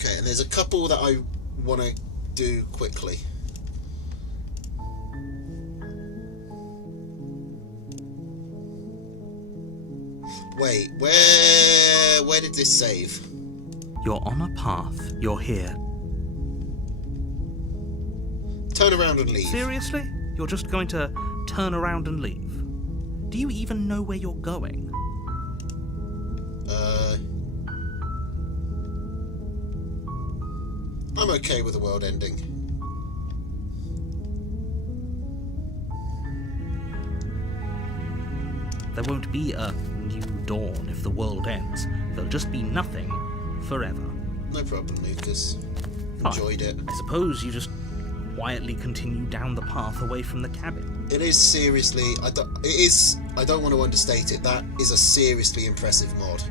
Okay, and there's a couple that I want to do quickly. Wait, where did this save? You're on a path. You're here. Turn around and leave. Seriously? You're just going to turn around and leave? Do you even know where you're going? I'm okay with the world ending. There won't be a new dawn if the world ends. There'll just be nothing forever. No problem, Lucas. Fine. Enjoyed it. I suppose you just quietly continue down the path away from the cabin. It is seriously... I don't want to understate it. That is a seriously impressive mod.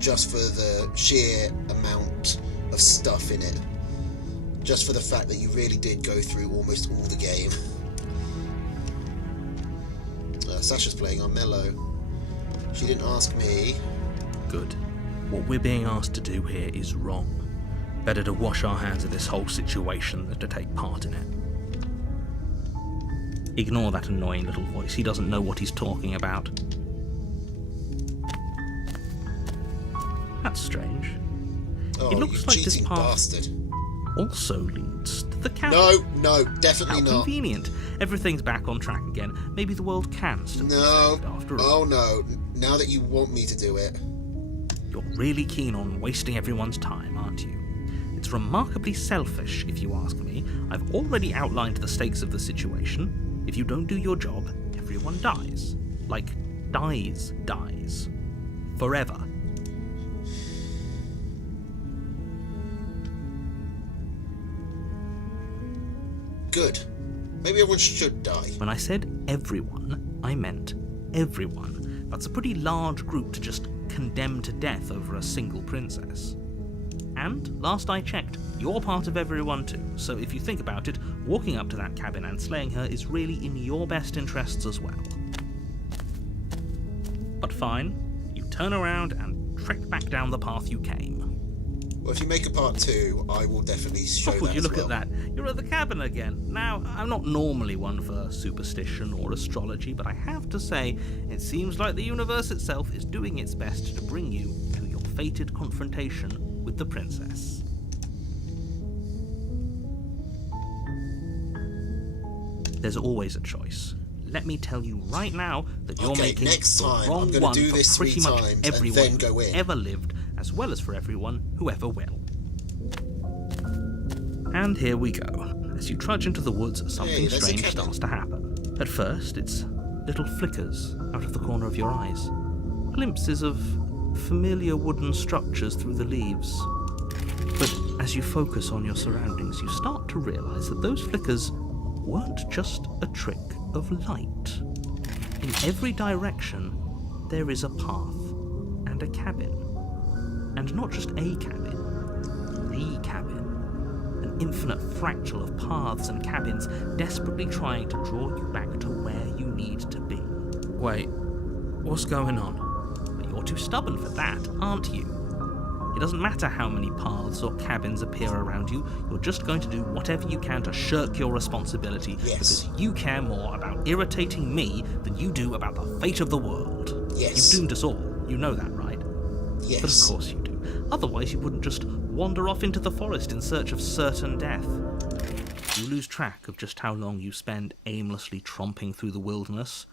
Just for the sheer amount of stuff in it. Just for the fact that you really did go through almost all the game. Sasha's playing on mellow. She didn't ask me. Good. What we're being asked to do here is wrong. Better to wash our hands of this whole situation than to take part in it. Ignore that annoying little voice. He doesn't know what he's talking about. That's strange. Oh, It looks you like this cheating path bastard. also leads to the cabin. No, definitely How not. convenient. Everything's back on track again. Maybe the world can still be No. saved after all. Oh no. Now that you want me to do it. You're really keen on wasting everyone's time, aren't you? It's remarkably selfish, if you ask me. I've already outlined the stakes of the situation. If you don't do your job, everyone dies. Like, dies. Forever. Good. Maybe everyone should die. When I said everyone, I meant everyone. That's a pretty large group to just condemn to death over a single princess. And, last I checked, you're part of everyone too, so if you think about it, walking up to that cabin and slaying her is really in your best interests as well. But fine, you turn around and trek back down the path you came. Well, if you make a part 2, I will definitely show Oh, that would you as look well. at that? You're at the cabin again. Now, I'm not normally one for superstition or astrology, but I have to say, it seems like the universe itself is doing its best to bring you to your fated confrontation with the princess. There's always a choice. Let me tell you right now that you're Okay, making next the time, wrong I'm gonna one do for this pretty 3 much times and everyone then go who's in. ever lived, as well as for everyone who ever will. And here we go. As you trudge into the woods, something Hey, there's a strange cabin. starts to happen. At first, it's little flickers out of the corner of your eyes. Glimpses of familiar wooden structures through the leaves. But as you focus on your surroundings, you start to realize that those flickers weren't just a trick of light. In every direction, there is a path and a cabin. And not just a cabin, the cabin. An infinite fractal of paths and cabins desperately trying to draw you back to where you need to be. Wait, what's going on? But you're too stubborn for that, aren't you? It doesn't matter how many paths or cabins appear around you, you're just going to do whatever you can to shirk your responsibility because you care more about irritating me than you do about the fate of the world. Yes. You've doomed us all, you know that, right? Yes. But of course you do. Otherwise you wouldn't just wander off into the forest in search of certain death. You lose track of just how long you spend aimlessly tromping through the wilderness.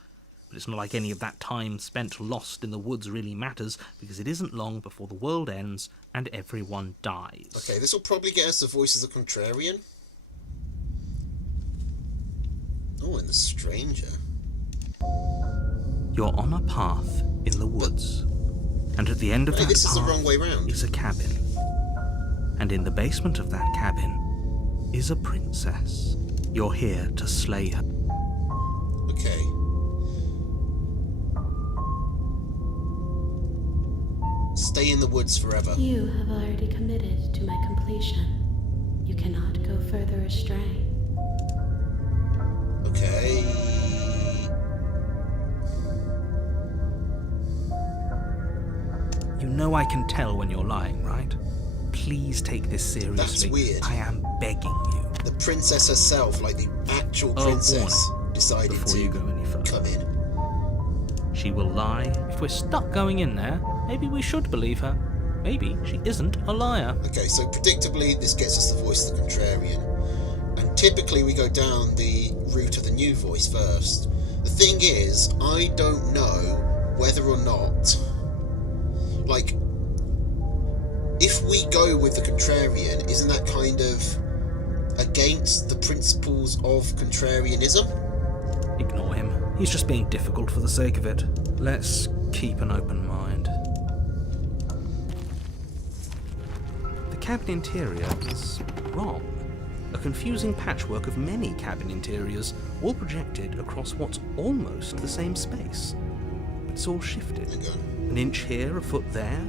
But it's not like any of that time spent lost in the woods really matters, because it isn't long before the world ends and everyone dies. Okay, this will probably get us the Voices of Contrarian. Oh, and the Stranger. You're on a path in the woods, and at the end of Hey, that this is the path wrong way round. is a cabin. And in the basement of that cabin is a princess. You're here to slay her. Okay. Stay in the woods forever. You have already committed to my completion. You cannot go further astray. Okay. You know I can tell when you're lying, right? please take this seriously. That's weird. I am begging you. The princess herself, like the actual Oh, princess, decided Before you to go any further. come in. She will lie. If we're stuck going in there, maybe we should believe her. Maybe she isn't a liar. Okay, so predictably, this gets us the voice of the contrarian. And typically we go down the route of the new voice first. The thing is, I don't know whether or not, like, if we go with the contrarian, isn't that kind of against the principles of contrarianism? Ignore him. He's just being difficult for the sake of it. Let's keep an open mind. The cabin interior is wrong. A confusing patchwork of many cabin interiors, all projected across what's almost the same space. But it's all shifted. Okay. An inch here, a foot there,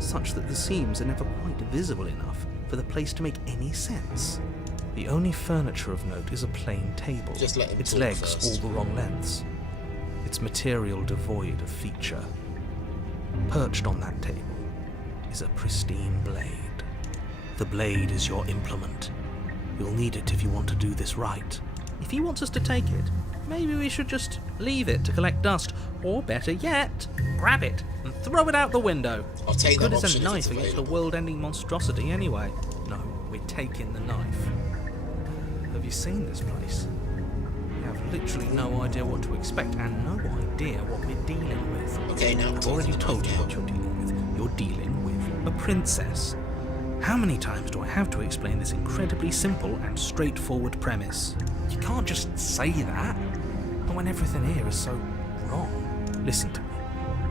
such that the seams are never quite visible enough for the place to make any sense. The only furniture of note is a plain table, Just let him its talk legs first. all the wrong lengths, its material devoid of feature. Perched on that table is a pristine blade. The blade is your implement. You'll need it if you want to do this right. If he wants us to take it, maybe we should just leave it to collect dust, or better yet, grab it and throw it out the window. I'll take Good that as option a if knife it's against a available. world-ending monstrosity anyway. No, we're taking the knife. Have you seen this place? You have literally no idea what to expect and no idea what we're dealing with. Okay, now I've already told you what you're dealing with. You're dealing with a princess. How many times do I have to explain this incredibly simple and straightforward premise? You can't just say that, when everything here is so wrong. Listen to me.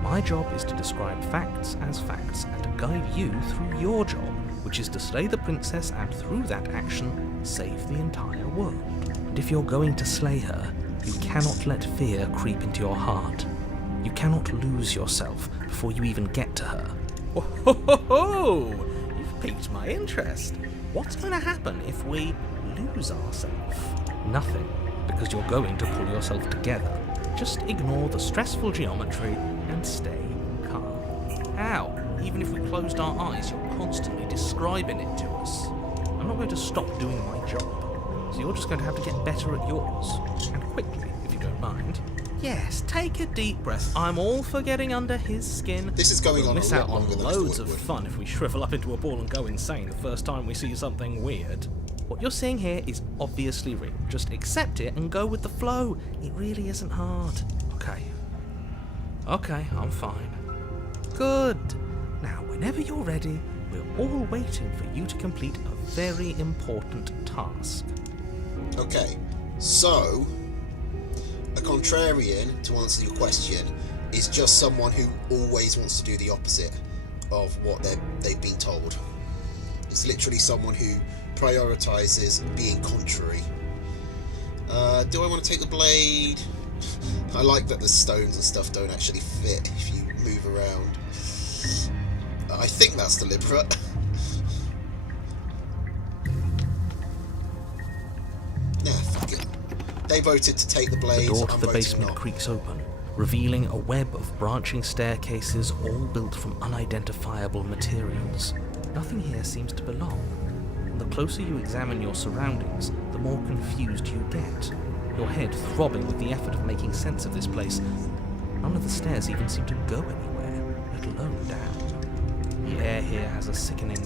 My job is to describe facts as facts and to guide you through your job, which is to slay the princess and through that action, save the entire world. And if you're going to slay her, you cannot let fear creep into your heart. You cannot lose yourself before you even get to her. Oh, ho, ho, ho! You've piqued my interest. What's going to happen if we lose ourselves? Nothing, because you're going to pull yourself together. Just ignore the stressful geometry and stay calm. How? Even if we closed our eyes, you're constantly describing it to us. I'm not going to stop doing my job, so you're just going to have to get better at yours. And quickly, if you don't mind. Yes, take a deep breath. I'm all for getting under his skin. This is going We'll on a miss lot out on longer than I loads thought of it would. fun if we shrivel up into a ball and go insane the first time we see something weird. What you're seeing here is obviously real. Just accept it and go with the flow. It really isn't hard. Okay, I'm fine. Good. Now, whenever you're ready, we're all waiting for you to complete a very important task. Okay, so a contrarian, to answer your question, is just someone who always wants to do the opposite of what they've been told. It's literally someone who prioritizes being contrary. Do I want to take the blade? I like that the stones and stuff don't actually fit if you move around. I think that's deliberate. Nah, fuck it. They voted to take the The blades. door I'm to the voting basement not. creaks open, revealing a web of branching staircases all built from unidentifiable materials. Nothing here seems to belong, and the closer you examine your surroundings, the more confused you get, your head throbbing with the effort of making sense of this place. None of the stairs even seem to go anywhere, let alone down. The air here has a sickening,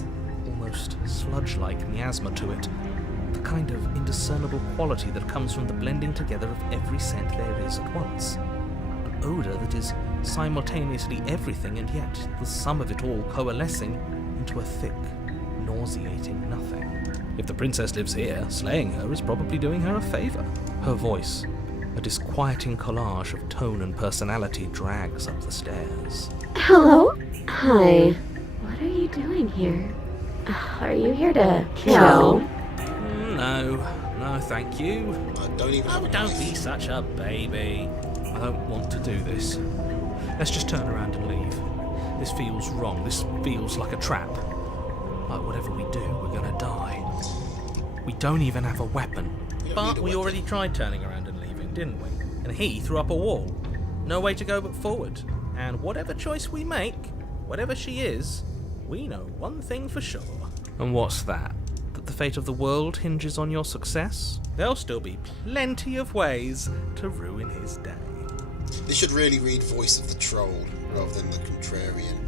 almost sludge-like miasma to it, the kind of indiscernible quality that comes from the blending together of every scent there is at once. An odour that is simultaneously everything and yet the sum of it all coalescing into a thick, nauseating nothing. If the princess lives here, slaying her is probably doing her a favour. Her voice, a disquieting collage of tone and personality, drags up the stairs. Hello? Hi. What are you doing here? Are you here to kill? No, thank you. I don't even have Oh, a don't knife. be such a baby. I don't want to do this. Let's just turn around and leave. This feels wrong. This feels like a trap. Like whatever we do, we're gonna die. We don't even have a weapon. We don't But need a we weapon. already tried turning around and leaving, didn't we? And he threw up a wall. No way to go but forward. And whatever choice we make, whatever she is, We know one thing for sure. And what's that? That the fate of the world hinges on your success? There'll still be plenty of ways to ruin his day. This should really read Voice of the Troll rather than the Contrarian.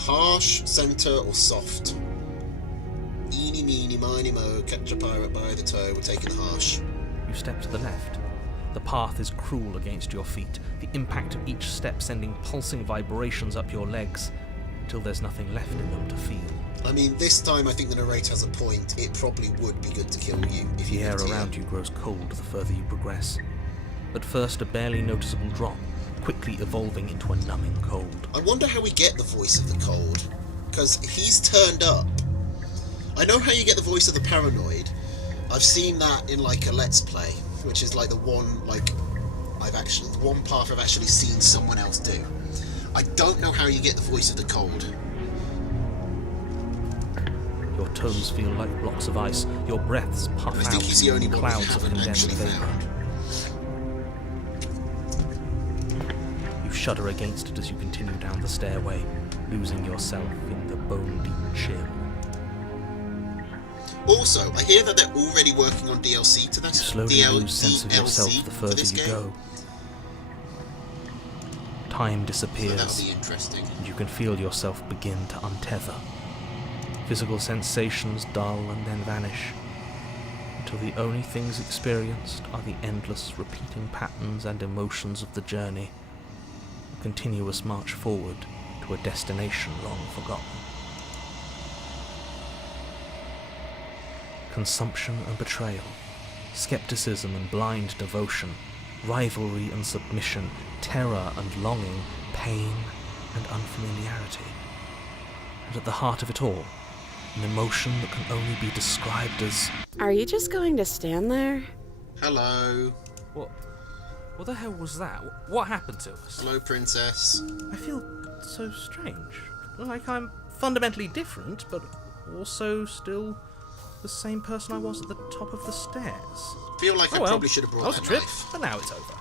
Harsh, centre, or soft? Eeny, meeny, miny, mo, catch a pirate by the toe. We're taking the harsh. You step to the left. The path is cruel against your feet, the impact of each step sending pulsing vibrations up your legs, until there's nothing left in them to feel. I mean, this time I think the narrator has a point. It probably would be good to kill you if you The air lived here. around you grows cold the further you progress. At first a barely noticeable drop, quickly evolving into a numbing cold. I wonder how we get the voice of the cold, because he's turned up. I know how you get the voice of the paranoid. I've seen that in like a Let's Play, which is like the one path I've actually seen someone else do. I don't know how you get the voice of the cold. Your toes feel like blocks of ice, your breaths puff I think out he's the only in one we clouds of haven't condensed actually vapor. found. You shudder against it as you continue down the stairway, losing yourself in the bone-deep chill. Also, I hear that they're already working on DLC to You this. slowly lose sense of yourself the for further this you game. go. Time So disappears, that'll be interesting. and you can feel yourself begin to untether. Physical sensations dull and then vanish, until the only things experienced are the endless repeating patterns and emotions of the journey, a continuous march forward to a destination long forgotten. Consumption and betrayal, skepticism and blind devotion, rivalry and submission, terror and longing, pain and unfamiliarity. And at the heart of it all, an emotion that can only be described as... Are you just going to stand there? Hello. What the hell was that? What happened to us? Hello, princess. I feel so strange. Like I'm fundamentally different, but also still the same person I was at the top of the stairs. Feel like I probably should have that brought was a that trip, knife. but now it's over.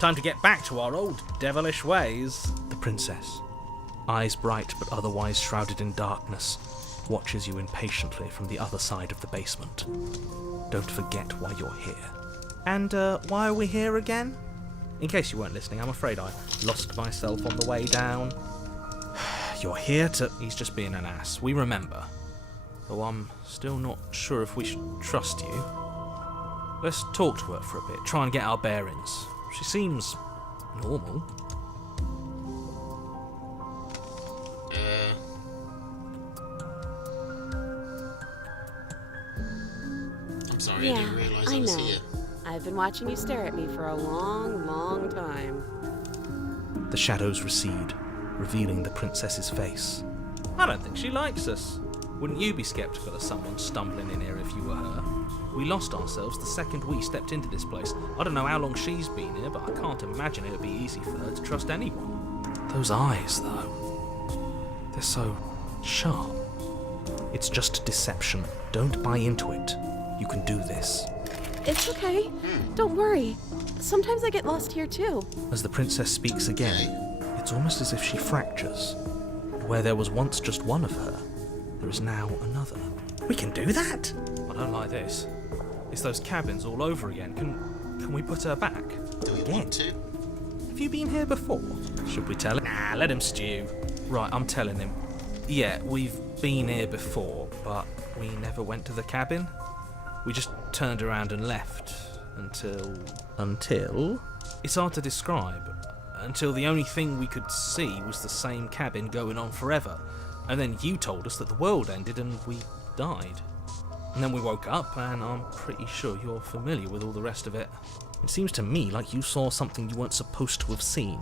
Time to get back to our old devilish ways. The princess, eyes bright but otherwise shrouded in darkness, watches you impatiently from the other side of the basement. Don't forget why you're here. And why are we here again? In case you weren't listening, I'm afraid I lost myself on the way down. You're here to... He's just being an ass. We remember. Though I'm still not sure if we should trust you. Let's talk to her for a bit, try and get our bearings. She seems normal. I'm sorry, I didn't realise I was here. I've been watching you stare at me for a long, long time. The shadows recede, revealing the princess's face. I don't think she likes us. Wouldn't you be sceptical of someone stumbling in here if you were her? We lost ourselves the second we stepped into this place. I don't know how long she's been here, but I can't imagine it would be easy for her to trust anyone. Those eyes, though. They're so sharp. It's just deception. Don't buy into it. You can do this. It's okay. Don't worry. Sometimes I get lost here too. As the princess speaks again, it's almost as if she fractures. Where there was once just one of her, there is now another. We can do that? I don't like this. It's those cabins all over again. Can we put her back? Do we want to? Have you been here before? Should we tell him? Nah, let him stew. Right, I'm telling him. Yeah, we've been here before, but we never went to the cabin. We just turned around and left. Until? It's hard to describe. Until the only thing we could see was the same cabin going on forever. And then you told us that the world ended and we died. And then we woke up, and I'm pretty sure you're familiar with all the rest of it. It seems to me like you saw something you weren't supposed to have seen.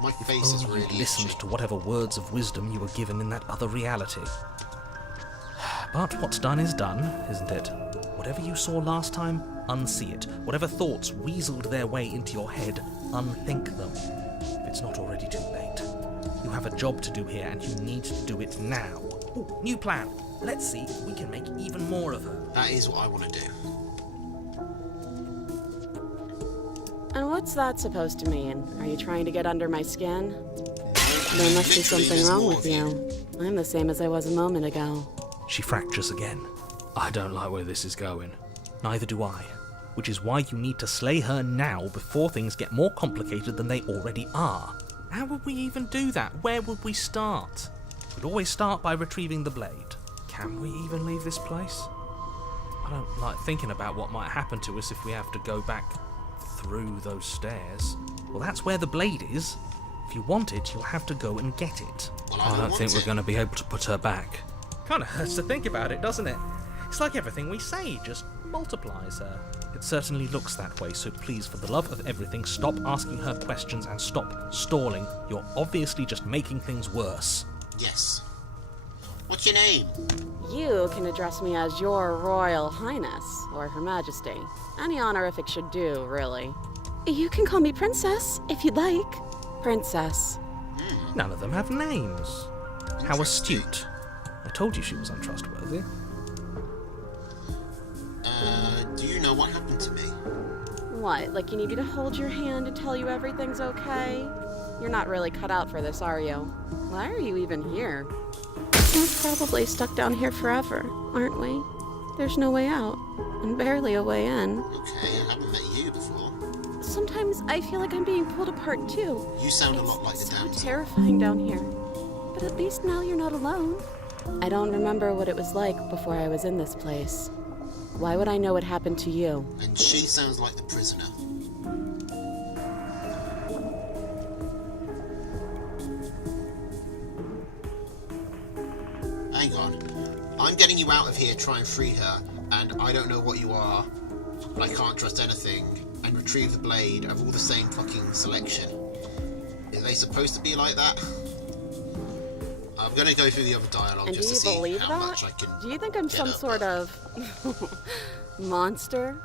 My face is Only really you listened itchy. to whatever words of wisdom you were given in that other reality. But what's done is done, isn't it? Whatever you saw last time, unsee it. Whatever thoughts weaseled their way into your head, unthink them. If it's not already too late. You have a job to do here, and you need to do it now. Ooh, new plan. Let's see if we can make even more of her. That is what I want to do. And what's that supposed to mean? Are you trying to get under my skin? There must be Literally, something there's wrong more with of you. I'm the same as I was a moment ago. She fractures again. I don't like where this is going. Neither do I. Which is why you need to slay her now before things get more complicated than they already are. How would we even do that? Where would we start? We'd always start by retrieving the blade. Can we even leave this place? I don't like thinking about what might happen to us if we have to go back through those stairs. Well, that's where the blade is. If you want it, you'll have to go and get it. Well, I don't think we're going to be able to put her back. Kind of hurts to think about it, doesn't it? It's like everything we say just multiplies her. It certainly looks that way, so please, for the love of everything, stop asking her questions and stop stalling. You're obviously just making things worse. Yes. What's your name? You can address me as Your Royal Highness, or Her Majesty. Any honorific should do, really. You can call me Princess, if you'd like. Princess. None of them have names. How astute. I told you she was untrustworthy. Do you know what happened to me? What, like you need me to hold your hand and tell you everything's okay? You're not really cut out for this, are you? Why are you even here? We're probably stuck down here forever, aren't we? There's no way out, and barely a way in. Okay, I haven't met you before. Sometimes I feel like I'm being pulled apart too. You sound a lot like the So damsel. terrifying down here. But at least now you're not alone. I don't remember what it was like before I was in this place. Why would I know what happened to you? And she sounds like the prisoner. Hang on. I'm getting you out of here, try and free her, and I don't know what you are, but I can't trust anything, and retrieve the blade of all the same fucking selection. Are they supposed to be like that? I'm gonna go through the other dialogue And do just to you see believe how that? much I can. Do you think I'm get some up sort there. of monster?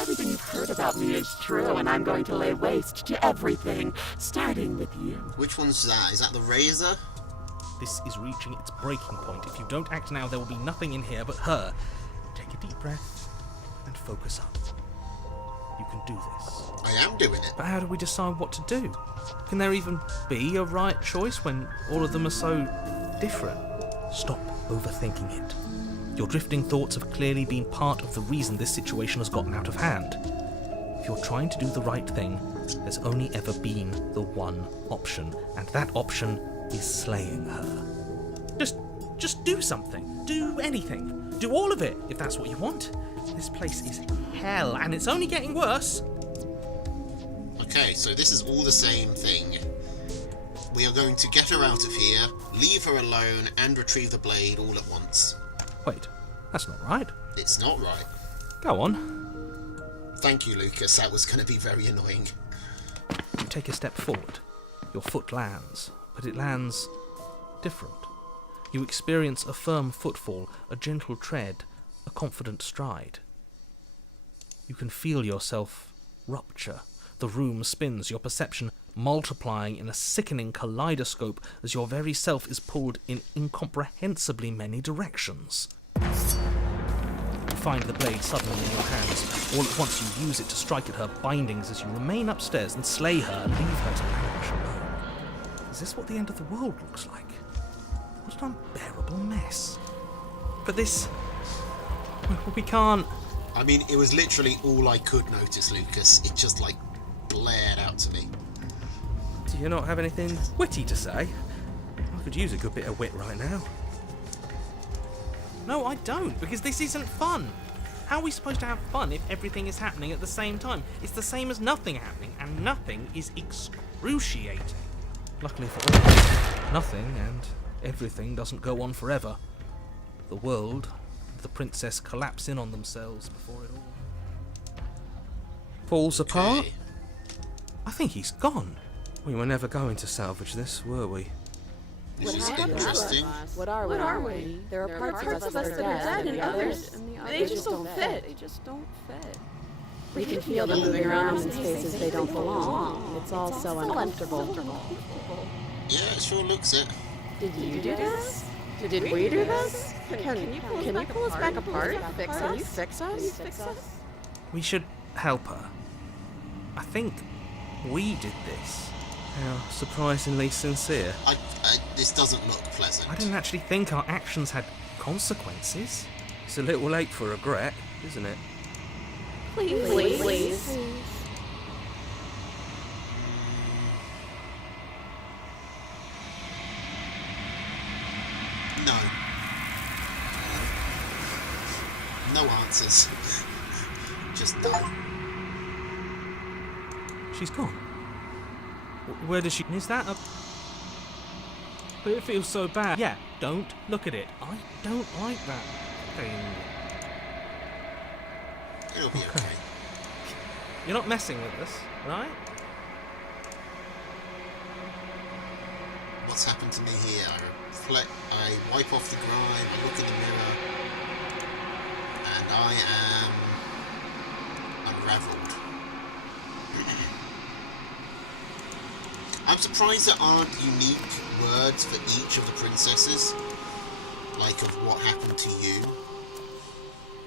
Everything you've heard about me is true, and I'm going to lay waste to everything, starting with you. Which one's that? Is that the razor? This is reaching its breaking point. If you don't act now, there will be nothing in here but her. Take a deep breath and focus up. You can do this. I am doing it. But how do we decide what to do? Can there even be a right choice when all of them are so different? Stop overthinking it. Your drifting thoughts have clearly been part of the reason this situation has gotten out of hand. If you're trying to do the right thing, there's only ever been the one option, and that option is slaying her. Just do something. Do anything. Do all of it, if that's what you want. This place is hell, and it's only getting worse. Okay, so this is all the same thing. We are going to get her out of here, leave her alone, and retrieve the blade all at once. Wait, that's not right. It's not right. Go on. Thank you, Lucas. That was going to be very annoying. You take a step forward. Your foot lands, but it lands different. You experience a firm footfall, a gentle tread, a confident stride. You can feel yourself rupture. The room spins, your perception multiplying in a sickening kaleidoscope as your very self is pulled in incomprehensibly many directions. You find the blade suddenly in your hands. All at once you use it to strike at her bindings as you remain upstairs and slay her and leave her to languish alone. Is this what the end of the world looks like? What an unbearable mess. But this... we can't... I mean, it was literally all I could notice, Lucas. It just, blared out to me. Do you not have anything witty to say? I could use a good bit of wit right now. No, I don't, because this isn't fun. How are we supposed to have fun if everything is happening at the same time? It's the same as nothing happening, and nothing is excruciating. Luckily for all, nothing and everything doesn't go on forever. The world and the princess collapse in on themselves before it all falls apart. Okay. I think he's gone. We were never going to salvage this, were we? This is interesting. What are we? There are parts of us that are dead, and others, they just don't fit. They just don't fit. We can feel them moving around in spaces they don't belong. It's all so uncomfortable. Yeah, it sure looks it. Did you do this? Did we do this? Can you pull us back apart? Can you fix us? We should help her. I think we did this. How surprisingly sincere. This doesn't look pleasant. I didn't actually think our actions had consequences. It's a little late for regret, isn't it? Please. No. No answers. Just done. She's gone. Where does she... Is that a... But it feels so bad. Yeah, don't look at it. I don't like that thing. It'll be okay. You're not messing with us, right? What's happened to me here? I wipe off the grime, I look in the mirror, and I am unraveled. I'm surprised there aren't unique words for each of the princesses, like of what happened to you.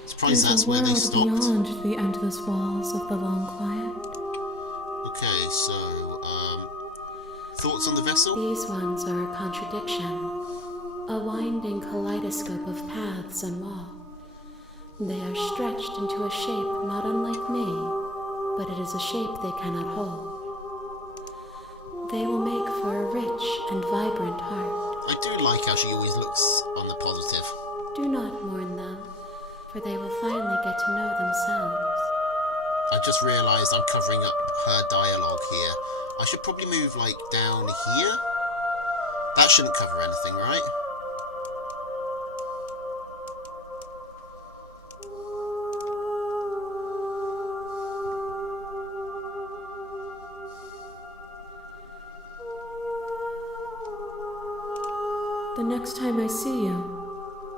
Surprised that's where they stopped. Beyond the endless walls of the long quiet. Okay, so thoughts on the vessel? These ones are a contradiction, a winding kaleidoscope of paths and wall. They are stretched into a shape not unlike me, but it is a shape they cannot hold. They will make for a rich and vibrant heart. I do like how she always looks on the positive. Do not mourn them, for they will finally get to know themselves. I just realised I'm covering up her dialogue here. I should probably move, like, down here? That shouldn't cover anything, right? The next time I see you,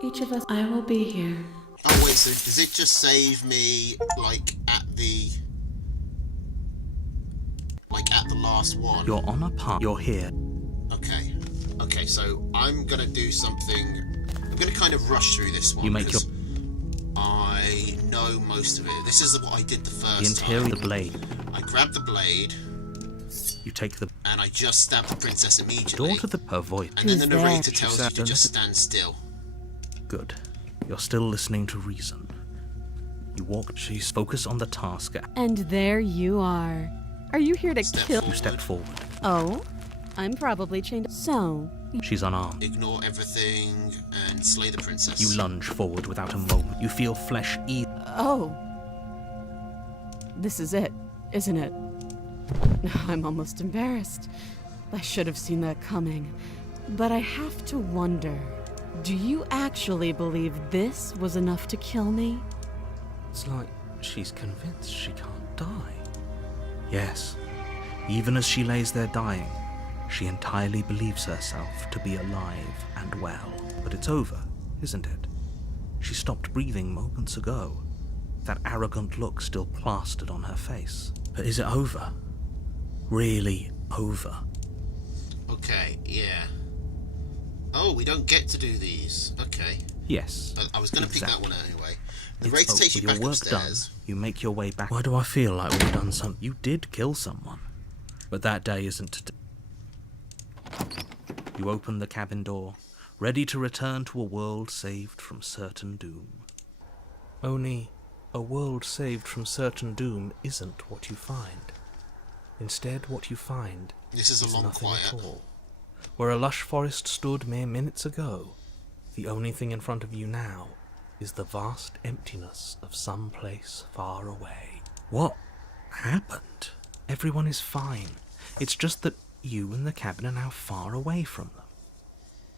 each of us, I will be here. Oh wait, so does it just save me, like, at the last one? You're on a path. You're here. Okay. Okay, so I'm gonna do something... I'm gonna kind of rush through this one. You make your... I know most of it. This is what I did the The first interior time. of the blade. I grabbed the blade, You take the and I just stabbed the princess immediately. door to the... Her voice. And then the Who's there? narrator tells you sat to down. just stand still. Good. You're still listening to reason. You walk... She's focused on the task. And there you are. Are you here to Step kill? You step forward. Oh, I'm probably chained. So, She's unarmed. Ignore everything and slay the princess. You lunge forward without a moment. You feel flesh eat. oh. This is it, isn't it? I'm almost embarrassed. I should have seen that coming. But I have to wonder, do you actually believe this was enough to kill me? It's like she's convinced she can't die. Yes. Even as she lays there dying, she entirely believes herself to be alive and well. But it's over, isn't it? She stopped breathing moments ago. That arrogant look still plastered on her face. But is it over? Really over? Okay, yeah. Oh, we don't get to do these. Okay. Yes. But I was going to pick that exactly. one anyway. The It's narrator over. takes you With back your work upstairs. done, you make your way back. Why do I feel like we've done something? You did kill someone. But that day isn't today. You open the cabin door, ready to return to a world saved from certain doom. Only, a world saved from certain doom isn't what you find. Instead, what you find This is a long nothing quiet. at all. Where a lush forest stood mere minutes ago, the only thing in front of you now is the vast emptiness of some place far away. What happened? Everyone is fine. It's just that you and the cabin are now far away from them.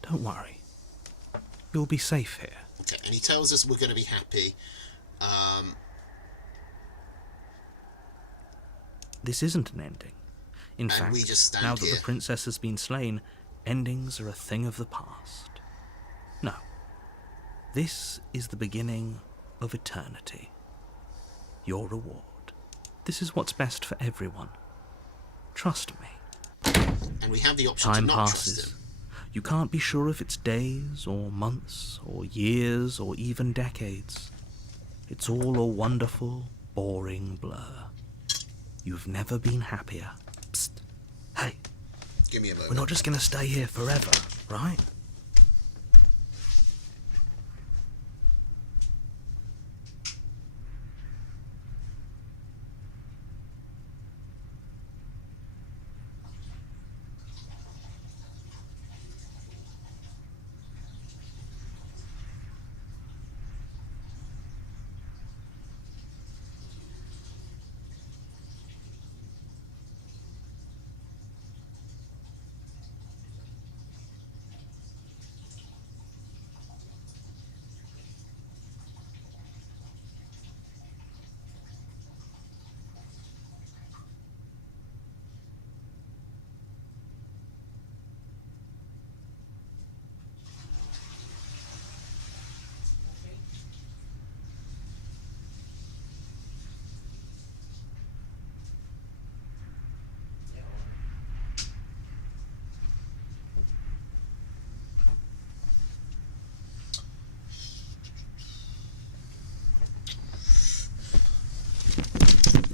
Don't worry. You'll be safe here. Okay, and he tells us we're going to be happy. This isn't an ending. In And fact, we just stand now that here. the princess has been slain, endings are a thing of the past. No. This is the beginning of eternity. Your reward. This is what's best for everyone. Trust me. And we have the option Time to not passes. trust him. You can't be sure if it's days, or months, or years, or even decades. It's all a wonderful, boring blur. You've never been happier. Psst. Hey, Give me a moment. We're not just going to stay here forever, right?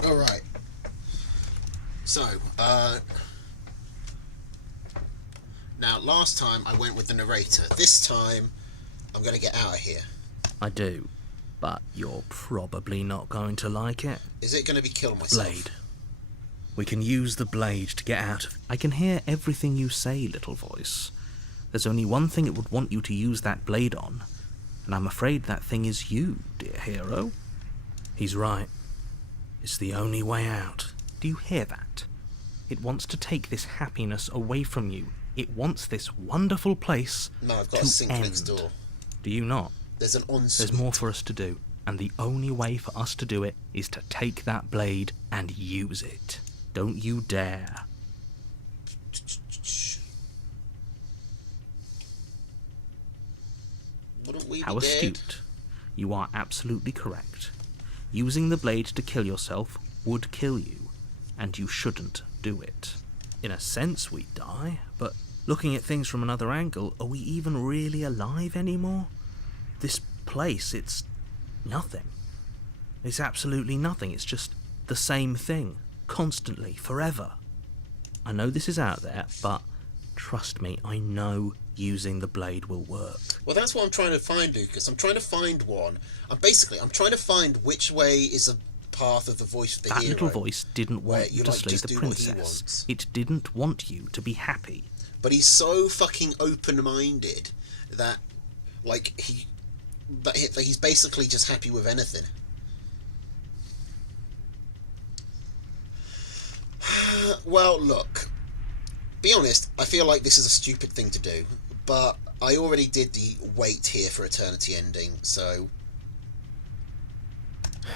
Alright. So, now last time I went with the narrator. This time, I'm going to get out of here. I do, but you're probably not going to like it. Is it going to be kill myself? Blade. We can use the blade to get out of... I can hear everything you say, little voice. There's only one thing it would want you to use that blade on, and I'm afraid that thing is you, dear hero. He's right. It's the only way out. Do you hear that? It wants to take this happiness away from you. It wants this wonderful place No, I've got to a sink end. next door. Do you not? There's an ensuite. There's more for us to do, and the only way for us to do it is to take that blade and use it. Don't you dare. Wouldn't we How be dead? astute. You are absolutely correct. Using the blade to kill yourself would kill you, and you shouldn't do it. In a sense, we die, but looking at things from another angle, are we even really alive anymore? This place, it's nothing. It's absolutely nothing. It's just the same thing, constantly, forever. I know this is out there, but trust me, I know using the blade will work. Well, that's what I'm trying to find, Lucas. I'm trying to find one. I'm trying to find which way is a path of the voice of the That hero. little voice didn't where want you you, to like, slay just the do what he princess. wants. It didn't want you to be happy. But he's so fucking open-minded that, like, that he's basically just happy with anything. Well, look. Be honest, I feel like this is a stupid thing to do, but I already did the wait here for eternity ending, so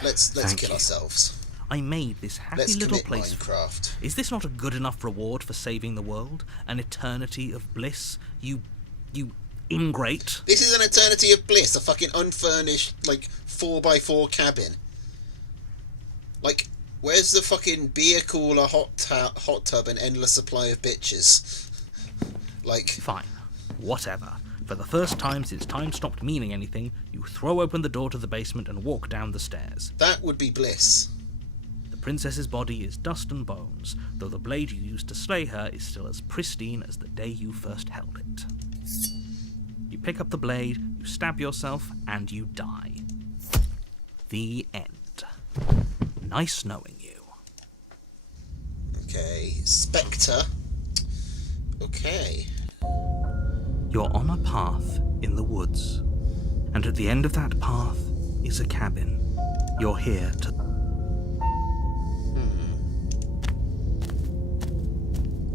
let's Thank kill you. ourselves. I made this happy Let's little commit place. Minecraft. Is this not a good enough reward for saving the world? An eternity of bliss? You ingrate. This is an eternity of bliss, a fucking unfurnished, like, 4x4 cabin. Like, where's the fucking beer cooler, hot tub, and endless supply of bitches? Like, Fine. Whatever. For the first time since time stopped meaning anything, you throw open the door to the basement and walk down the stairs. that would be bliss. The princess's body is dust and bones, though the blade you used to slay her is still as pristine as the day you first held it. You pick up the blade, you stab yourself, and you die. The end. Nice knowing you. Okay, Spectre. Okay. You're on a path in the woods, and at the end of that path is a cabin. You're here to...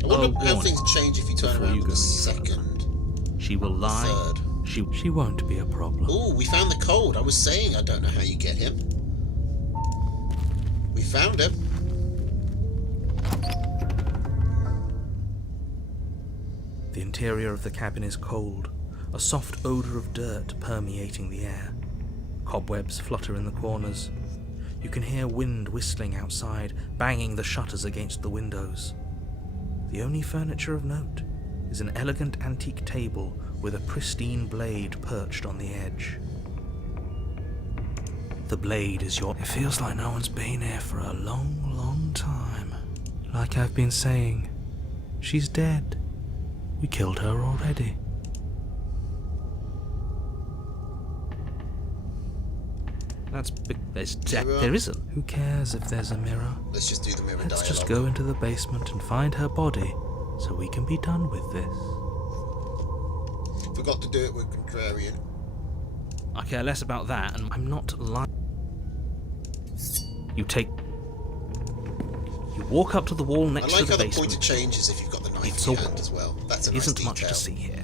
I wonder how warning. things change if you turn Before around you on go the any further. second. She will lie. Third. She won't be a problem. Ooh, we found the code. I was saying I don't know how you get him. We found him. The interior of the cabin is cold, a soft odour of dirt permeating the air. Cobwebs flutter in the corners. You can hear wind whistling outside, banging the shutters against the windows. The only furniture of note is an elegant antique table with a pristine blade perched on the edge. The blade is your... It feels like no one's been here for a long, long time. Like I've been saying, She's dead. We killed her already. There isn't. Who cares if there's a mirror? Let's just do the mirror Let's dialogue. just go into the basement and find her body so we can be done with this. Forgot to do it with Contrarian. I care less about that, and I'm not lying. You walk up to the wall I next like to how the the basement. pointer changes if you've got the knife It's in a your hand wall. as well. That's a There nice isn't detail. much to see here.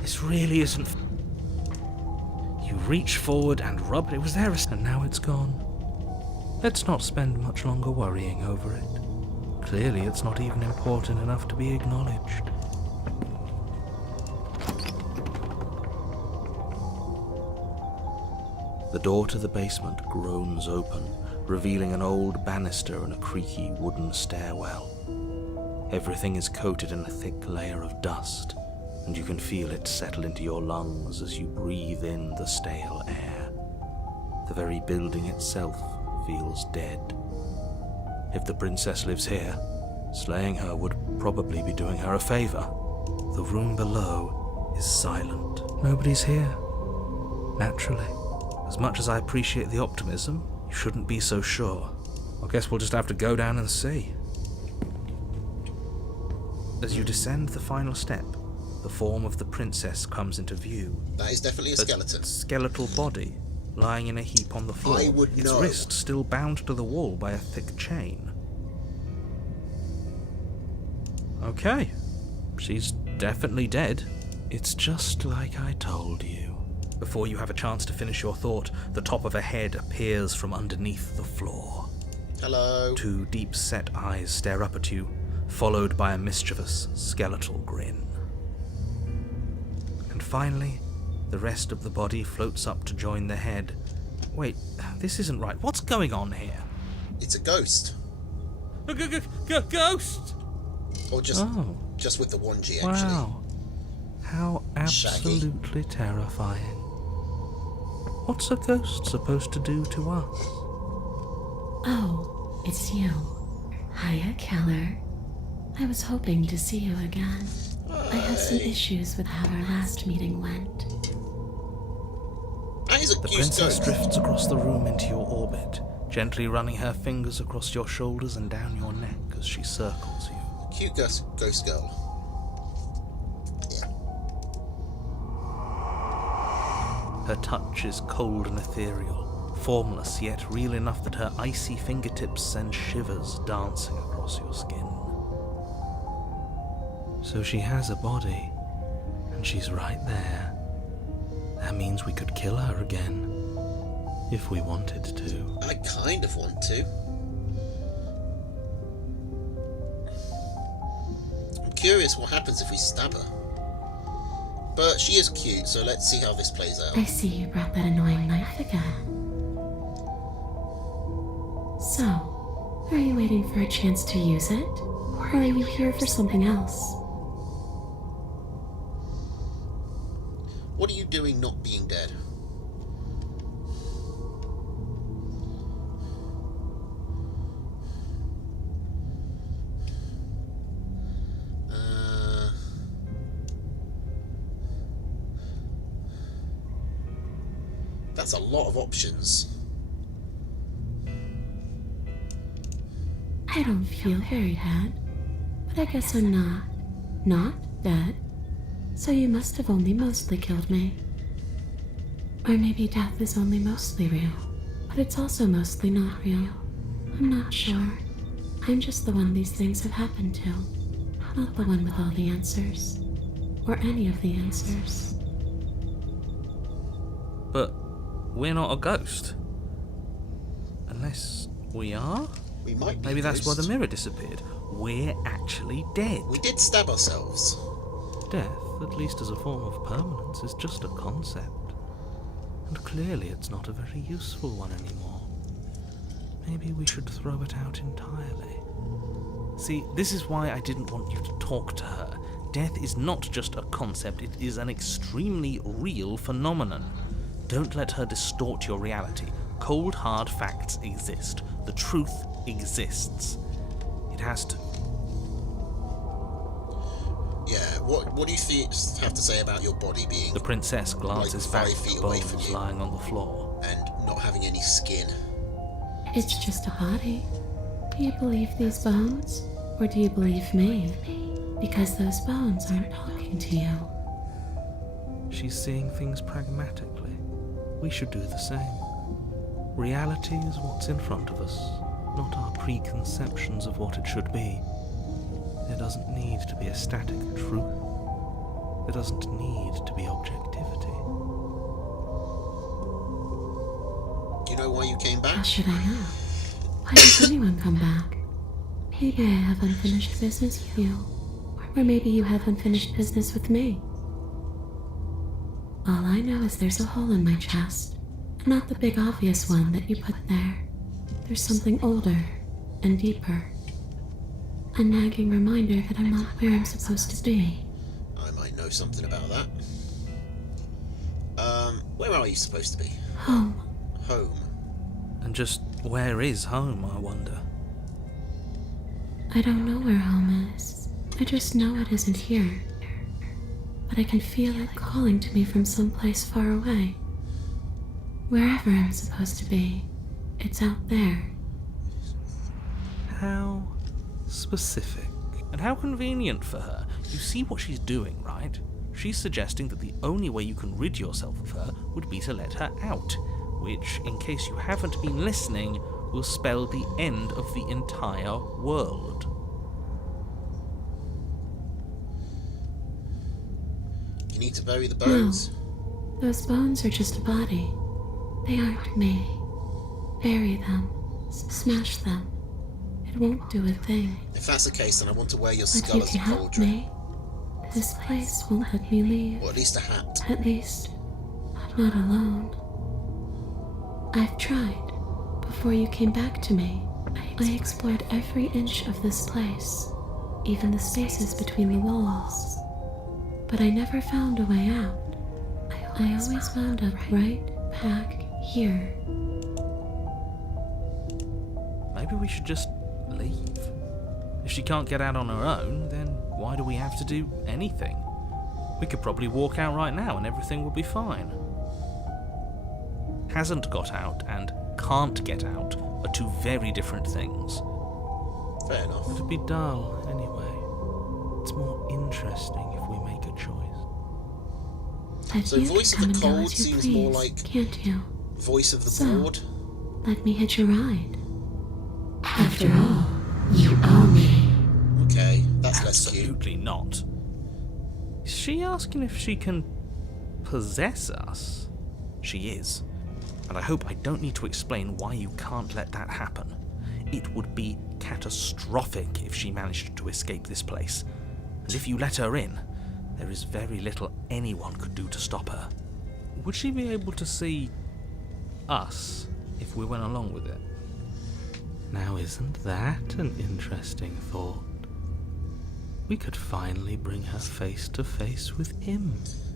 This really isn't. You reach forward and rub it. It was there, and now it's gone. Let's not spend much longer worrying over it. Clearly, it's not even important enough to be acknowledged. The door to the basement groans open, revealing an old banister and a creaky wooden stairwell. Everything is coated in a thick layer of dust, and you can feel it settle into your lungs as you breathe in the stale air. The very building itself feels dead. If the princess lives here, slaying her would probably be doing her a favor. The room below is silent. Nobody's here. Naturally. As much as I appreciate the optimism, you shouldn't be so sure. I guess we'll just have to go down and see. As you descend the final step, the form of the princess comes into view. That is definitely a skeleton. Skeletal body, lying in a heap on the floor. I would its know. wrist still bound to the wall by a thick chain. Okay, she's definitely dead. It's just like I told you. Before you have a chance to finish your thought, the top of a head appears from underneath the floor. Hello. Two deep-set eyes stare up at you, followed by a mischievous, skeletal grin. And finally, the rest of the body floats up to join the head. Wait, this isn't right. What's going on here? It's a ghost. Ghost! Or just with the one G, actually. Wow. How Shaggy. absolutely terrifying. What's a ghost supposed to do to us? Oh, it's you. Hiya, Keller. I was hoping to see you again. I have some issues with how our last meeting went. That is a The cute princess ghost. drifts across the room into your orbit, gently running her fingers across your shoulders and down your neck as she circles you. Cute ghost girl. Yeah. Her touch is cold and ethereal, formless yet real enough that her icy fingertips send shivers dancing across your skin. So she has a body, and she's right there. That means we could kill her again, if we wanted to. I kind of want to. I'm curious what happens if we stab her. But she is cute, so let's see how this plays out. I see you brought that annoying knife again. So, are you waiting for a chance to use it? Or are you here for something else? What are you doing not being dead? That's a lot of options. I don't feel very bad, but I guess I'm not dead. So you must have only mostly killed me. Or maybe death is only mostly real, but it's also mostly not real. I'm not sure. I'm just the one these things have happened to, not the one with all the answers, or any of the answers. But we're not a ghost. Unless we are? We might be Maybe a that's why ghost. the mirror disappeared. We're actually dead. We did stab ourselves. Death, at least as a form of permanence, is just a concept. And clearly it's not a very useful one anymore. Maybe we should throw it out entirely. See, this is why I didn't want you to talk to her. Death is not just a concept, it is an extremely real phenomenon. Don't let her distort your reality. Cold, hard facts exist. The truth exists. It has to. Yeah, what do you have to say about your body being The princess glances like back 5 at feet the away from bones you lying on the floor. and not having any skin? It's just a body. Do you believe these bones? Or do you believe me? Because those bones aren't talking to you. She's seeing things pragmatically. We should do the same. Reality is what's in front of us, not our preconceptions of what it should be. There doesn't need to be a static truth. There doesn't need to be objectivity. Do you know why you came How back? should I know? Why does anyone come back? Maybe I have unfinished business with you. Or maybe you have unfinished business with me. All I know is there's a hole in my chest. Not the big obvious one that you put there. There's something older and deeper. A nagging reminder that I'm not where I'm supposed to be. I might know something about that. Where are you supposed to be? Home. Home. And just where is home, I wonder? I don't know where home is. I just know it isn't here. But I can feel it calling to me from someplace far away. Wherever I'm supposed to be, it's out there. How specific. And how convenient for her. You see what she's doing, right? She's suggesting that the only way you can rid yourself of her would be to let her out, which, in case you haven't been listening, will spell the end of the entire world. You need to bury the bones. Those bones are just a body. They aren't me. Bury them. Smash them. It won't do a thing. If that's the case, then I want to wear your But skull you as a can help cauldron. me. This place won't let me leave. Or at least a hat. At least, not alone. I've tried. Before you came back to me, I explored every inch of this place, even the spaces between the walls. But I never found a way out. I always wound up right back here. Maybe we should just leave. If she can't get out on her own, then why do we have to do anything? We could probably walk out right now and everything will be fine. Hasn't got out and can't get out are two very different things. Fair enough. It'd be dull anyway. It's more interesting if we make a choice. But So you Voice can of the come and go Cold as you seems more please, like- can't you? Voice of the So- board. Let me hitch a ride. After all, you owe me. Okay, that's less cute. Absolutely not. Is she asking if she can possess us? She is. And I hope I don't need to explain why you can't let that happen. It would be catastrophic if she managed to escape this place. And if you let her in, there is very little anyone could do to stop her. Would she be able to see us if we went along with it? Now, isn't that an interesting thought? We could finally bring her face to face with him.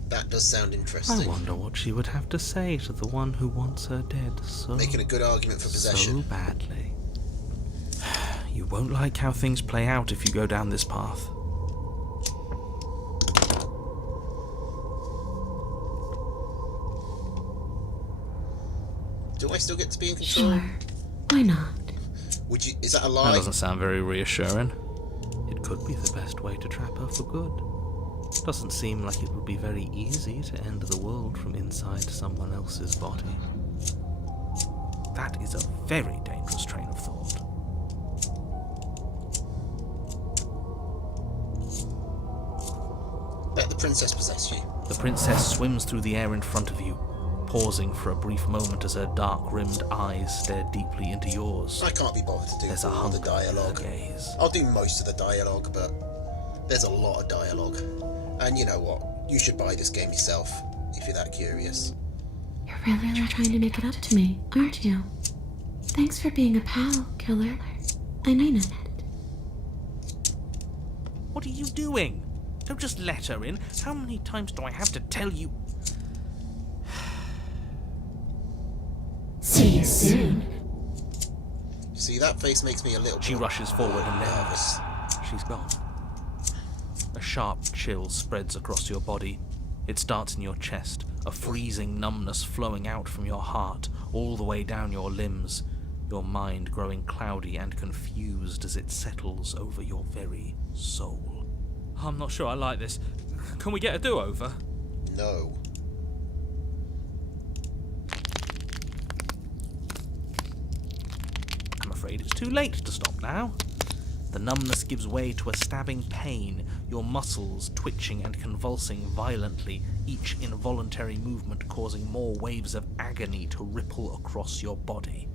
That does sound I interesting. wonder what she would have to say to the one who wants her dead so, Making a good argument for so possession. badly. You won't like how things play out if you go down this path. Do I still get to be in control? Sure. Why not? Would you? Is that a That lie? doesn't sound very reassuring. It could be the best way to trap her for good. Doesn't seem like it would be very easy to end the world from inside someone else's body. That is a very dangerous train of thought. Let the princess possess you. The princess swims through the air in front of you, pausing for a brief moment as her dark-rimmed eyes stare deeply into yours. I can't be bothered to do There's a all the hunger in her dialogue. gaze. I'll do most of the dialogue, but there's a lot of dialogue. And you know what? You should buy this game yourself, if you're that curious. You're really trying to make it up to me, aren't you? Thanks for being a pal, killer. I mean it. What are you doing? Don't just let her in. How many times do I have to tell you? See you soon. See, that face makes me a little She bit rushes forward and then nervous. she's gone. A sharp chill spreads across your body. It starts in your chest, a freezing numbness flowing out from your heart, all the way down your limbs, your mind growing cloudy and confused as it settles over your very soul. I'm not sure I like this. Can we get a do-over? No. I'm afraid it's too late to stop now. The numbness gives way to a stabbing pain, your muscles twitching and convulsing violently, each involuntary movement causing more waves of agony to ripple across your body.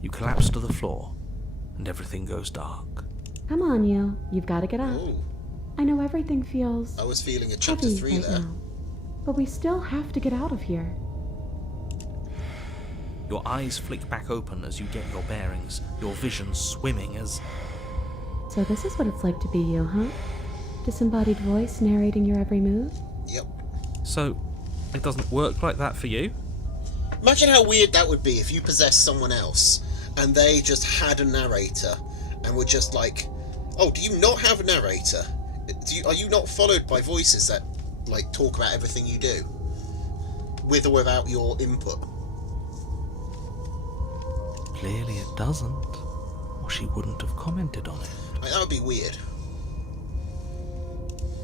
You collapse to the floor, and everything goes dark. Come on, you. You've got to get up. Ooh, I know everything feels I was feeling a chapter heavy 3 right there. now, but we still have to get out of here. Your eyes flick back open as you get your bearings, your vision swimming as... So this is what it's like to be you, huh? Disembodied voice narrating your every move? Yep. So, it doesn't work like that for you? Imagine how weird that would be if you possessed someone else and they just had a narrator and were just like, oh, do you not have a narrator? Are you not followed by voices that like talk about everything you do? With or without your input? Clearly it doesn't, or she wouldn't have commented on it. That would be weird.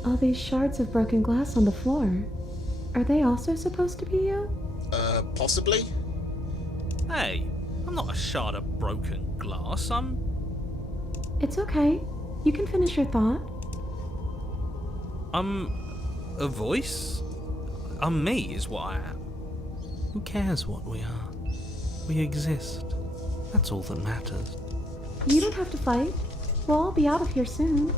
All these shards of broken glass on the floor. Are they also supposed to be you? Possibly? Hey, I'm not a shard of broken glass, I'm... It's okay. You can finish your thought. I'm a voice? I'm me is what I am. Who cares what we are? We exist. That's all that matters. You don't have to fight. We'll all be out of here soon.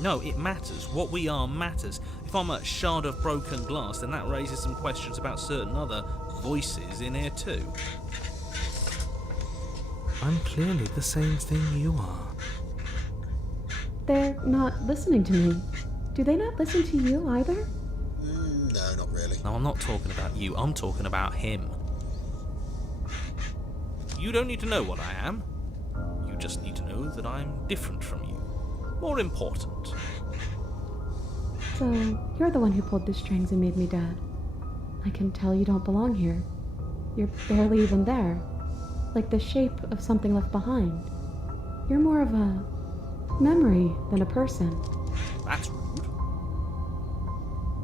No, it matters. What we are matters. If I'm a shard of broken glass, then that raises some questions about certain other voices in here too. I'm clearly the same thing you are. They're not listening to me. Do they not listen to you either? No, not really. No, I'm not talking about you. I'm talking about him. You don't need to know what I am. You just need to know that I'm different from you. More important. So, you're the one who pulled the strings and made me dead. I can tell you don't belong here. You're barely even there. Like the shape of something left behind. You're more of a memory than a person. That's rude.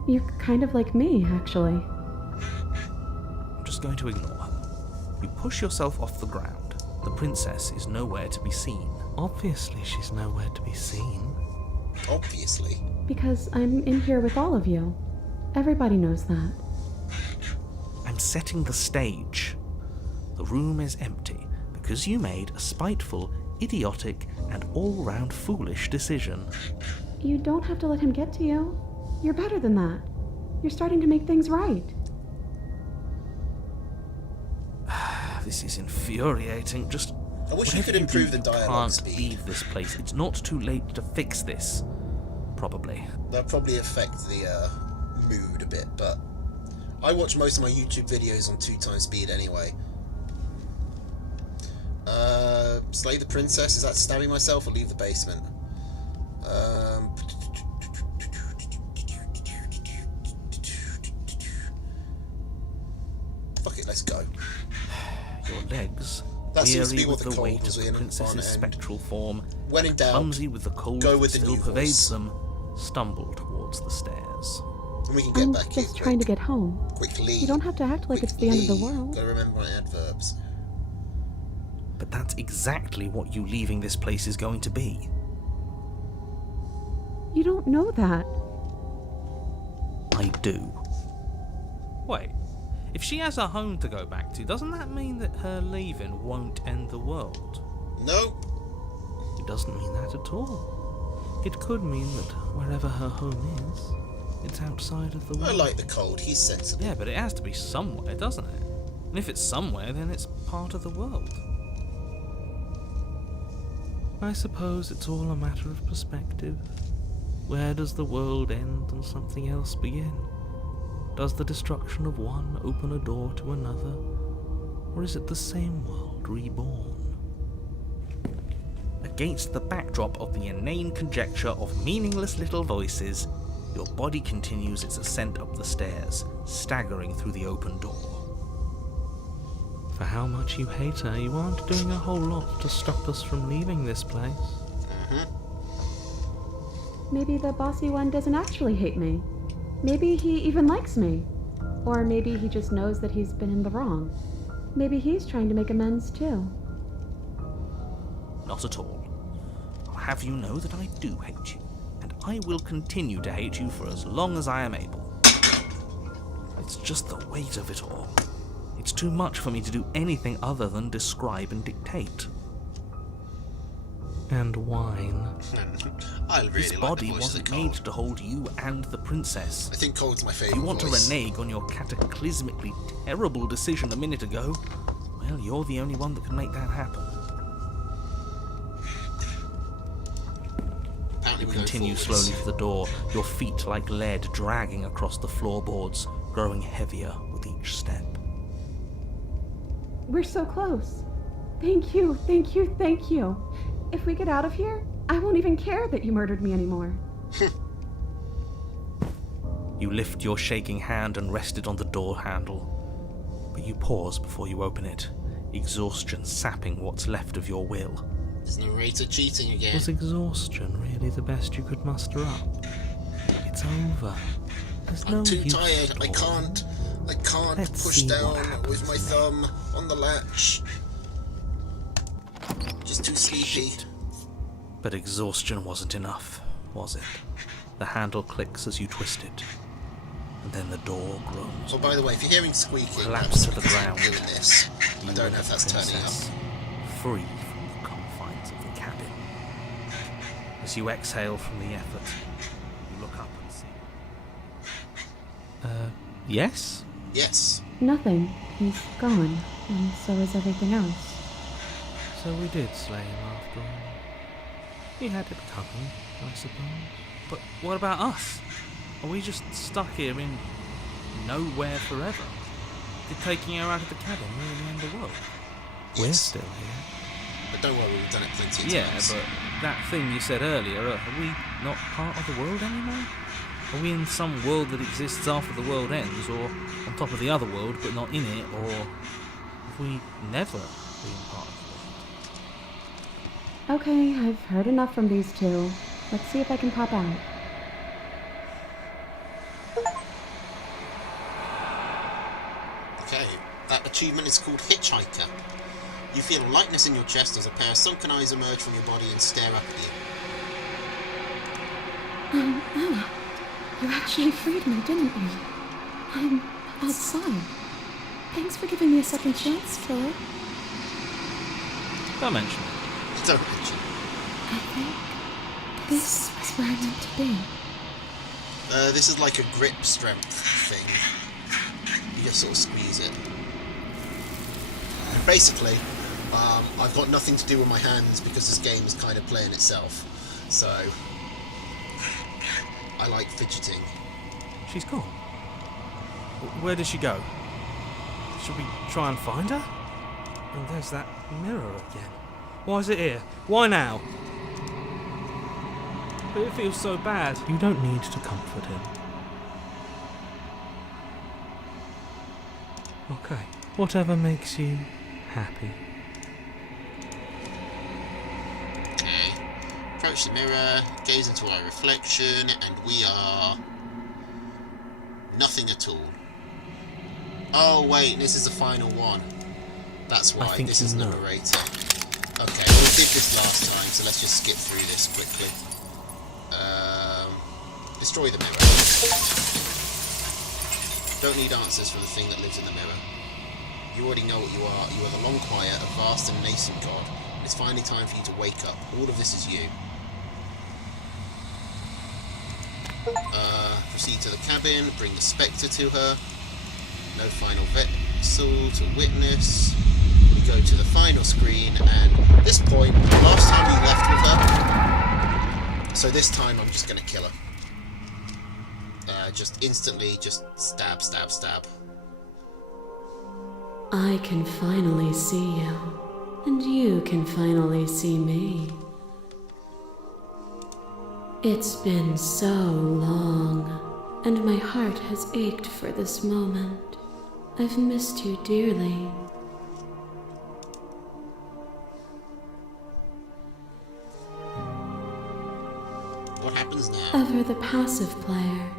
You're kind of like me, actually. I'm just going to ignore her. You push yourself off the ground. The princess is nowhere to be seen. Obviously, she's nowhere to be seen. Obviously. Because I'm in here with all of you. Everybody knows that. I'm setting the stage. The room is empty because you made a spiteful, idiotic, and all-round foolish decision. You don't have to let him get to you. You're better than that. You're starting to make things right. This is infuriating. Just I wish you whatever could improve do, the dialogue can't speed. leave this place. It's not too late to fix this. Probably. That'll probably affect the mood a bit, but I watch most of my YouTube videos on 2x speed anyway. Slay the princess, is that stabbing myself or leave the basement? Fuck it, let's go. Your legs, That seems to be weary what with the the cold weight was of the in, princess's Barnet, and spectral form, when in doubt, clumsy with the cold go that with the still new pervades horse. them, stumble towards the stairs. and we can get I'm back here just trying to get home. quickly. You don't have to act like it's the end of the world. Gotta remember my adverbs. But that's exactly what you leaving this place is going to be. You don't know that. I do. Wait, if she has a home to go back to, doesn't that mean that her leaving won't end the world? Nope. It doesn't mean that at all. It could mean that wherever her home is, it's outside of the world. I like the cold, he's sensible. Yeah, but it has to be somewhere, doesn't it? And if it's somewhere, then it's part of the world. I suppose it's all a matter of perspective. Where does the world end and something else begin? Does the destruction of one open a door to another? Or is it the same world reborn? A against the backdrop of the inane conjecture of meaningless little voices, your body continues its ascent up the stairs, staggering through the open door. For how much you hate her, you aren't doing a whole lot to stop us from leaving this place. Maybe the bossy one doesn't actually hate me. Maybe he even likes me. Or maybe he just knows that he's been in the wrong. Maybe he's trying to make amends too. Not at all. I'll have you know that I do hate you, and I will continue to hate you for as long as I am able. It's just the weight of it all. It's too much for me to do anything other than describe and dictate. And whine. I really This like body the voice wasn't of made Cold. to hold you and the princess. I think Cold's my If favourite you want voice. to renege on your cataclysmically terrible decision a minute ago, well, you're the only one that can make that happen. Apparently we're going Continue forwards. slowly to the door, your feet like lead dragging across the floorboards, growing heavier with each step. We're so close. Thank you, thank you, thank you. If we get out of here, I won't even care that you murdered me anymore. You lift your shaking hand and rest it on the door handle, but you pause before you open it, exhaustion sapping what's left of your will. Is narrator cheating again? Was exhaustion really the best you could muster up? It's over. There's no I'm too use tired. I stalling. can't Let's push see what down happens with my next. thumb on the latch. Just too sleepy. But exhaustion wasn't enough, was it? The handle clicks as you twist it, and then the door groans. Oh, by the way, if you're hearing squeaking, Collapse that's to the because I'm ground. doing this. I You don't know and if the that's turning up. princess, free from the confines of the cabin. As you exhale from the effort, you look up and see. Yes? Yes. Nothing. He's gone, and so is everything else. So we did slay him after all. He had it coming, I suppose. But what about us? Are we just stuck here in nowhere forever? Did taking her out of the cabin really end the world? We're Yes. still here. But don't worry, we've done it plenty of Yeah, times. but that thing you said earlier, are we not part of the world anymore? Are we in some world that exists after the world ends, or on top of the other world but not in it, or have we never been part of the world? Okay, I've heard enough from these two. Let's see if I can pop out. Okay, that achievement is called Hitchhiker. You feel a lightness in your chest as a pair of sunken eyes emerge from your body and stare up at you. Ella, you actually freed me, didn't you? I'm outside. Thanks for giving me a second chance, killer. Don't mention it. Don't mention. I think this is where I meant to be. This is like a grip strength thing. You just sort of squeeze it. And basically, I've got nothing to do with my hands because this game is kind of playing itself. So, I like fidgeting. She's gone. Where did she go? Should we try and find her? And there's that mirror again. Why is it here? Why now? But it feels so bad. You don't need to comfort him. Okay. Whatever makes you happy. Okay. Approach the mirror, gaze into our reflection, and we are nothing at all. Oh wait, this is the final one. That's why. think This you is know. narrator. Okay, well, we did this last time, so let's just skip through this quickly. Destroy the mirror. Don't need answers for the thing that lives in the mirror. You already know what you are. You are the long quiet, a vast and nascent god. It's finally time for you to wake up. All of this is you. Proceed to the cabin, bring the spectre to her. No final vessel to witness. We go to the final screen, and at this point, last time we left with her, so this time I'm just gonna kill her. Just instantly, just stab, stab, stab. I can finally see you, and you can finally see me. It's been so long, and my heart has ached for this moment. I've missed you dearly. What happens now? Ever the passive player,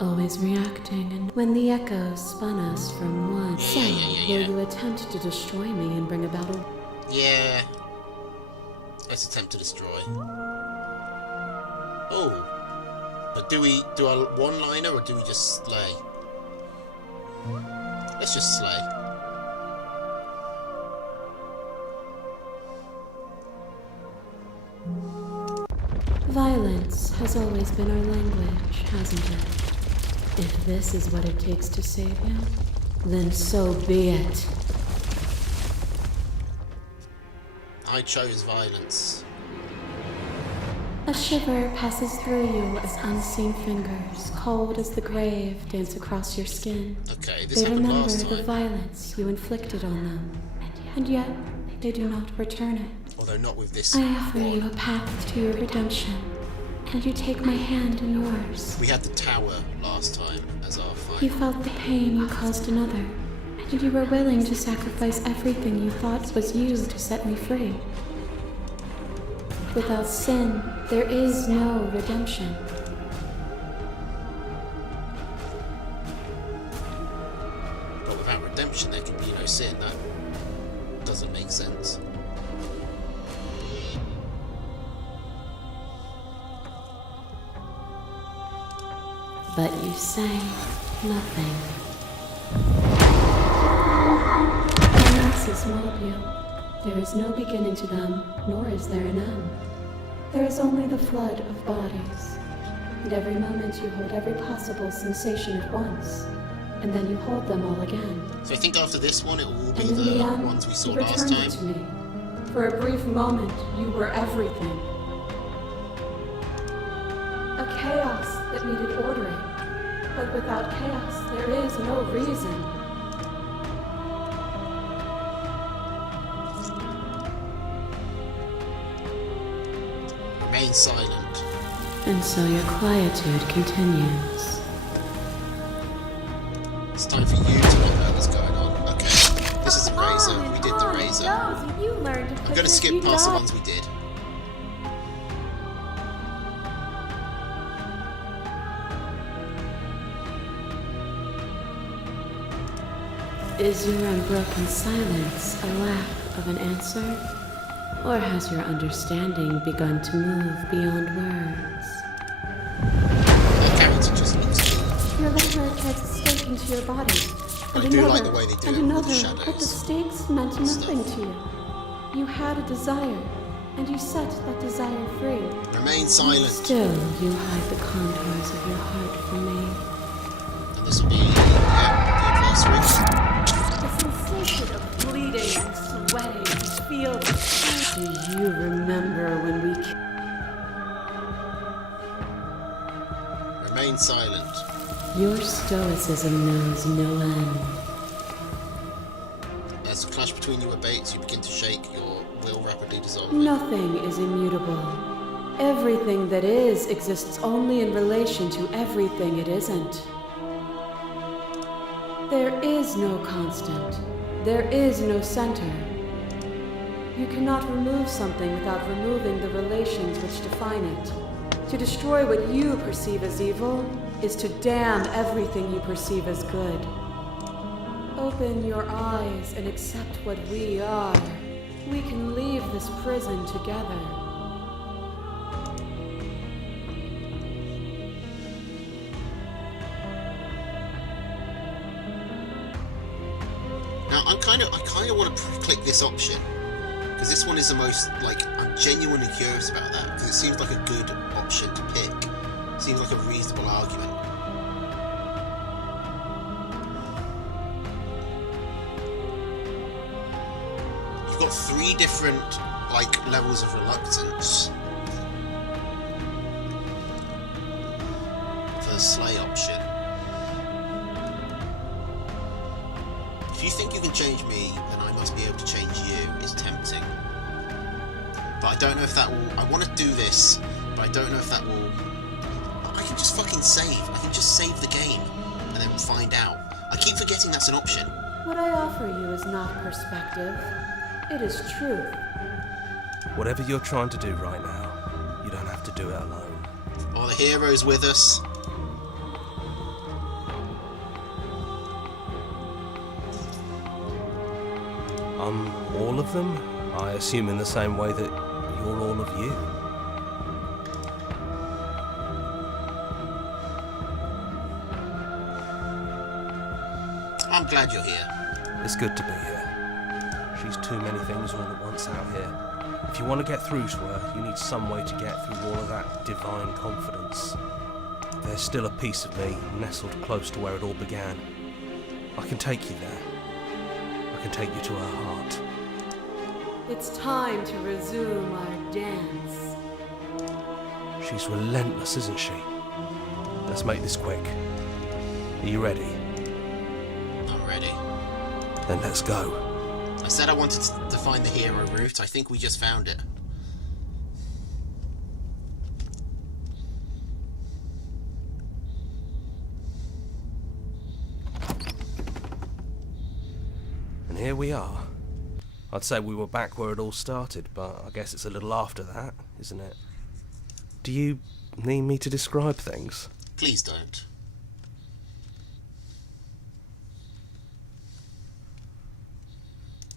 always reacting, and when the echoes spun us from one. So, will you attempt to destroy me and bring about a... Yeah. Let's attempt to destroy. Oh. But do we do a one-liner or do we just slay? Let's just slay. Violence has always been our language, hasn't it? If this is what it takes to save you, then so be it. I chose violence. A shiver passes through you as unseen fingers, cold as the grave, dance across your skin. Okay, this They happened remember last the time. violence you inflicted on them, and yet they do not return it. Although not with this I offer one. you a path to your redemption, and you take my hand in yours. We had the tower last time as our You final. felt the pain you caused another, and you were willing to sacrifice everything you thought was you to set me free. Without sin, there is no redemption. But without redemption there can be no sin. That doesn't make sense. But you say nothing. The masses mold you. There is no beginning to them, nor is there an end. There is only the flood of bodies. And every moment you hold every possible sensation at once, and then you hold them all again. So I think after this one it will all be And in the the end, ones we saw you last returned time. it to me. For a brief moment, you were everything. A chaos that needed ordering. But without chaos, there is no reason. Remain silent. And so your quietude continues. It's time for you to not know what's going on. Okay. This is the razor. We did the razor. You learned to I'm gonna skip past the ones we did. Is your unbroken silence a lack of an answer? Or has your understanding begun to move beyond words? That character just looks cool. Your letter tried to stake into your body. I do like the way they do and it with another, the but the shadows. stakes meant Stuff. nothing to you. You had a desire, and you set that desire free. Remain silent. Still, you hide the contours of your heart from me. And this will be, yeah, the glossary. The sensation of bleeding and sweating and feel the Do you remember when we... Remain silent. Your stoicism knows no end. As the clash between you abates, you begin to shake, your will rapidly dissolving. Nothing is immutable. Everything that is exists only in relation to everything it isn't. There is no constant. There is no center. You cannot remove something without removing the relations which define it. To destroy what you perceive as evil is to damn everything you perceive as good. Open your eyes and accept what we are. We can leave this prison together. Now, I kind of want to click this option because this one is the most I'm genuinely curious about that because it seems like a good option to pick. Seems like a reasonable argument. You've got 3 different levels of reluctance for the slay option. If you think you can change me, then I must be able to change you, is tempting. But I don't know if that will... I want to do this, but I don't know if that will... I can just fucking save. I can just save the game and then find out. I keep forgetting that's an option. What I offer you is not perspective. It is truth. Whatever you're trying to do right now, you don't have to do it alone. Are the heroes with us? All of them? I assume in the same way that you're all of you. I'm glad you're here. It's good to be here. She's too many things all at once out here. If you want to get through to her, you need some way to get through all of that divine confidence. There's still a piece of me nestled close to where it all began. I can take you there. I can take you to her heart. It's time to resume our dance. She's relentless, isn't she? Let's make this quick. Are you ready? I'm ready. Then let's go. I said I wanted to find the hero route. I think we just found it. And here we are. I'd say we were back where it all started, but I guess it's a little after that, isn't it? Do you need me to describe things? Please don't.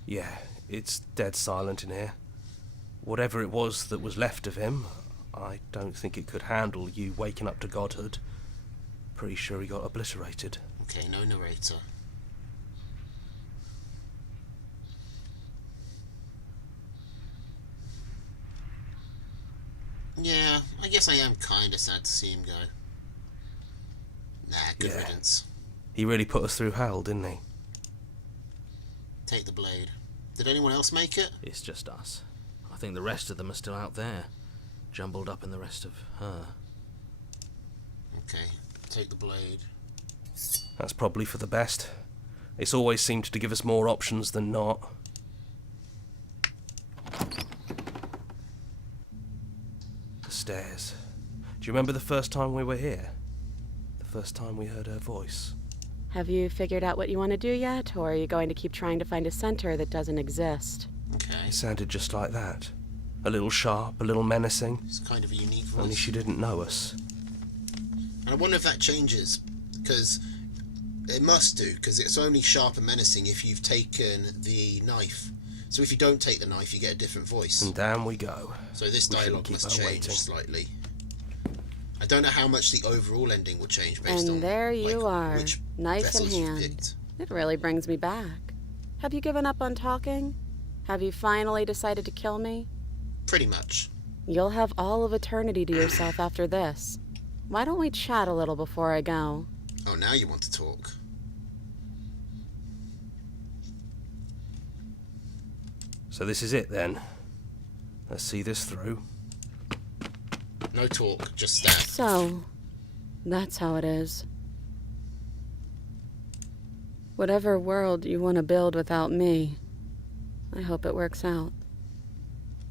Yeah, it's dead silent in here. Whatever it was that was left of him, I don't think it could handle you waking up to godhood. Pretty sure he got obliterated. Okay, no narrator. Yeah, I guess I am kinda sad to see him go. Nah, good Yeah. riddance. He really put us through hell, didn't he? Take the blade. Did anyone else make it? It's just us. I think the rest of them are still out there, jumbled up in the rest of her. Okay, take the blade. That's probably for the best. It's always seemed to give us more options than not. The stairs. Do you remember the first time we were here? The first time we heard her voice? Have you figured out what you want to do yet, or are you going to keep trying to find a center that doesn't exist? Okay, It sounded just like that. A little sharp, a little menacing. it's kind of a unique Only voice. she didn't know us. And I wonder if that changes, because it must do, because it's only sharp and menacing if you've taken the knife. So if you don't take the knife, you get a different voice. And down we go. So this We shouldn't dialogue keep must her change waiting. slightly. I don't know how much the overall ending will change based on And there you like, are, which knife in vessels you've hand. picked. It really brings me back. Have you given up on talking? Have you finally decided to kill me? Pretty much. You'll have all of eternity to yourself after this. Why don't we chat a little before I go? Oh, now you want to talk. So this is it then. Let's see this through. No talk, just stab. So, that's how it is. Whatever world you want to build without me, I hope it works out.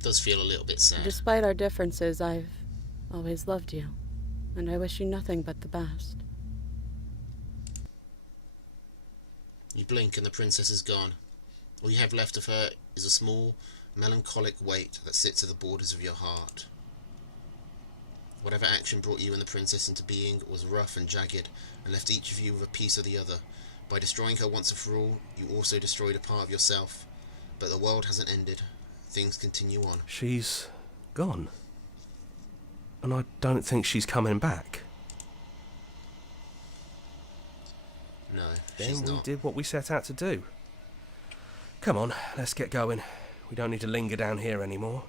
Does feel a little bit sad. Despite our differences, I've always loved you, and I wish you nothing but the best. You blink and the princess is gone. All you have left of her is a small, melancholic weight that sits at the borders of your heart. Whatever action brought you and the princess into being was rough and jagged, and left each of you with a piece of the other. By destroying her once and for all, you also destroyed a part of yourself. But the world hasn't ended. Things continue on. She's gone. And I don't think she's coming back. No, she's Then we not. did what we set out to do. Come on, let's get going. We don't need to linger down here anymore.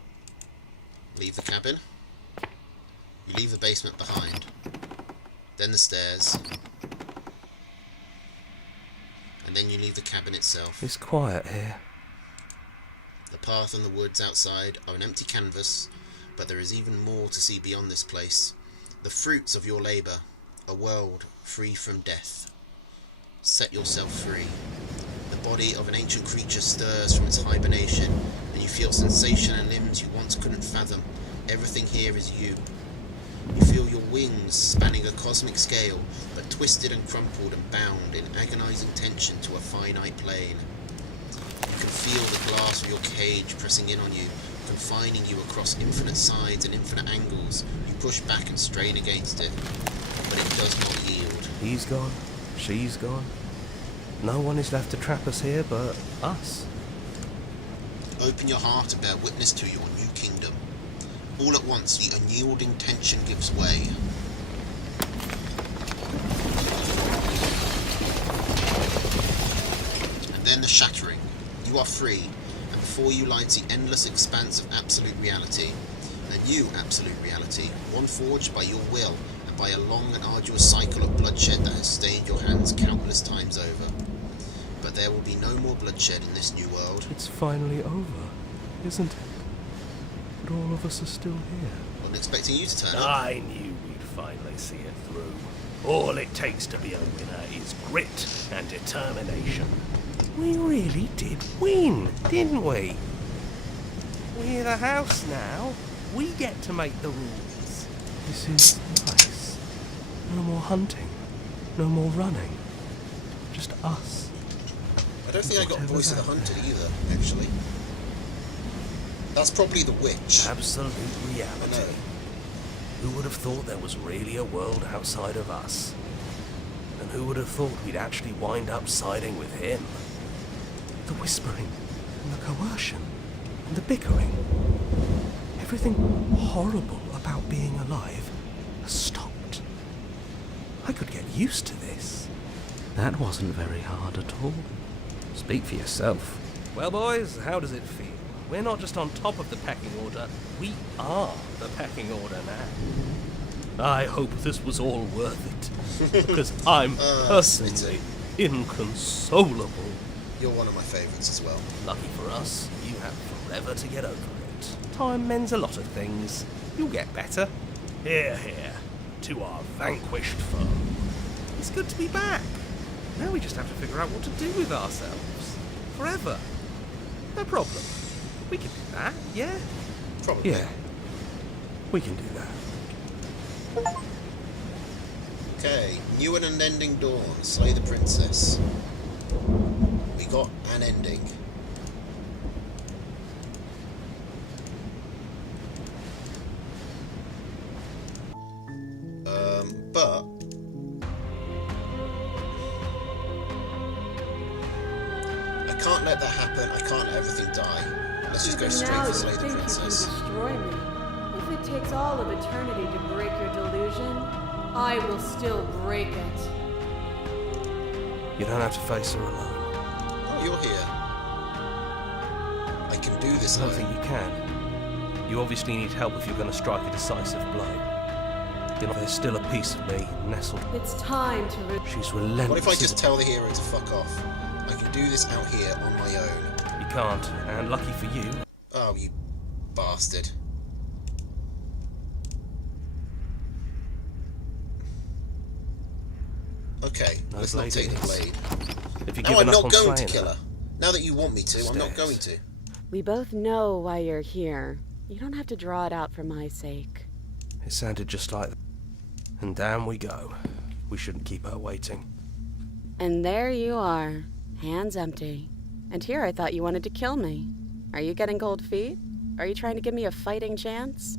Leave the cabin. You leave the basement behind. Then the stairs. And then you leave the cabin itself. It's quiet here. The path and the woods outside are an empty canvas, but there is even more to see beyond this place. The fruits of your labour, a world free from death. Set yourself free. The body of an ancient creature stirs from its hibernation, and you feel sensation and limbs you once couldn't fathom. Everything here is you. You feel your wings spanning a cosmic scale, but twisted and crumpled and bound in agonizing tension to a finite plane. You can feel the glass of your cage pressing in on you, confining you across infinite sides and infinite angles. You push back and strain against it, but it does not yield. He's gone. She's gone. No one is left to trap us here but us. Open your heart and bear witness to your new kingdom. All at once, the unyielding tension gives way. And then the shattering. You are free, and before you lies the endless expanse of absolute reality. A new absolute reality, one forged by your will and by a long and arduous cycle of bloodshed that has stained your hands countless times over. But there will be no more bloodshed in this new world. It's finally over, isn't it? But all of us are still here. Wasn't expecting you to turn up. I knew we'd finally see it through. All it takes to be a winner is grit and determination. We really did win, didn't we? We're the house now. We get to make the rules. This is nice. No more hunting. No more running. Just us. I don't think I got Voice of the Hunted either, actually. That's probably the witch. Absolute I reality. know. Who would have thought there was really a world outside of us? And who would have thought we'd actually wind up siding with him? The whispering, and the coercion, and the bickering. Everything horrible about being alive has stopped. I could get used to this. That wasn't very hard at all. Speak for yourself. Well, boys, how does it feel? We're not just on top of the pecking order, we are the pecking order now. I hope this was all worth it, because I'm personally inconsolable. You're one of my favourites as well. Lucky for us, you have forever to get over it. Time mends a lot of things. You'll get better. Here, here, to our vanquished foe. It's good to be back. Now we just have to figure out what to do with ourselves. Forever. No problem. We can do that, yeah? Probably. Yeah. We can do that. Okay, new and unending dawn. Slay the princess. We got an ending. But I can't let that happen. I can't let everything die. Let's just go straight for Slay the Think Princess. you can destroy me. If it takes all of eternity to break your delusion, I will still break it. You don't have to face her alone. Oh, you're here. I can do this I don't alone. think you can. You obviously need help if you're going to strike a decisive blow. You know, there's still a piece of me nestled. It's time to She's relentless. What if I just tell the hero to fuck off? I can do this out here on my own. You can't, and lucky for you, Oh, you bastard. Okay, No let's not blade take the it is. blade. if you're No, giving I'm up not on going to slaying kill her, her. Now that you want me to, I'm not Stairs. going to. We both know why you're here. You don't have to draw it out for my sake. it sounded just like that. And down we go. We shouldn't keep her waiting. And there you are, hands empty. And here I thought you wanted to kill me. Are you getting cold feet? Are you trying to give me a fighting chance?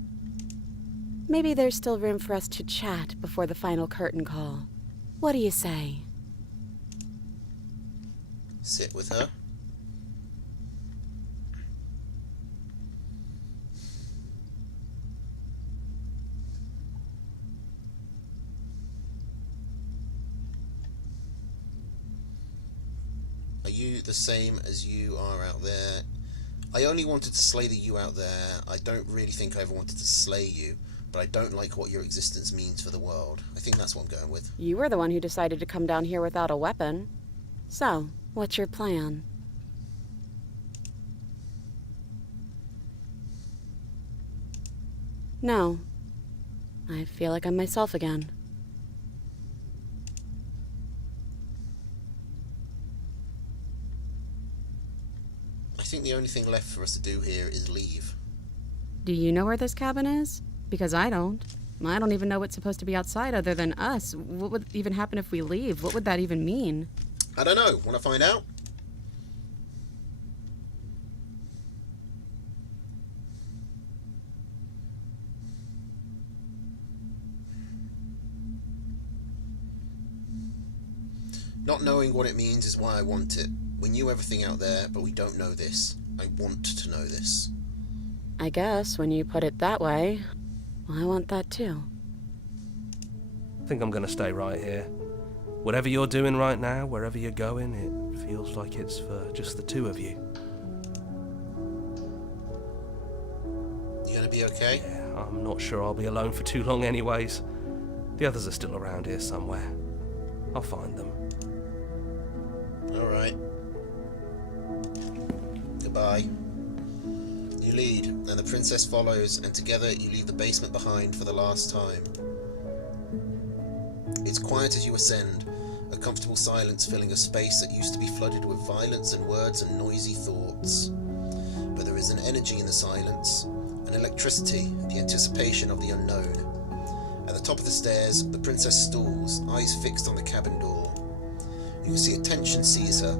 Maybe there's still room for us to chat before the final curtain call. What do you say? Sit with her. Are you the same as you are out there? I only wanted to slay the you out there. I don't really think I ever wanted to slay you, but I don't like what your existence means for the world. I think that's what I'm going with. You were the one who decided to come down here without a weapon. So, what's your plan? No. I feel like I'm myself again. I think the only thing left for us to do here is leave. Do you know where this cabin is? Because I don't. I don't even know what's supposed to be outside other than us. What would even happen if we leave? What would that even mean? I don't know. Want to find out? Not knowing what it means is why I want it. We knew everything out there, but we don't know this. I want to know this. I guess, when you put it that way, well, I want that too. I think I'm gonna stay right here. Whatever you're doing right now, wherever you're going, it feels like it's for just the two of you. You gonna be okay? Yeah, I'm not sure I'll be alone for too long anyways. The others are still around here somewhere. I'll find them. Alright. Goodbye. You lead, and the princess follows, and together you leave the basement behind for the last time. It's quiet as you ascend, a comfortable silence filling a space that used to be flooded with violence and words and noisy thoughts. But there is an energy in the silence, an electricity, the anticipation of the unknown. At the top of the stairs, the princess stalls, eyes fixed on the cabin door. You can see a tension seize her.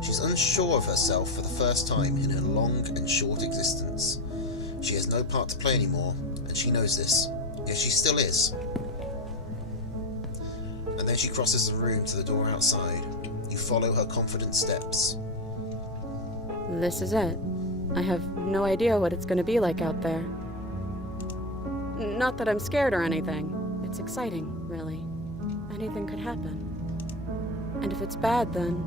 She's unsure of herself for the first time in her long and short existence. She has no part to play anymore, and she knows this. Yet she still is. And then she crosses the room to the door outside. You follow her confident steps. This is it. I have no idea what it's going to be like out there. Not that I'm scared or anything. It's exciting, really. Anything could happen. And if it's bad, then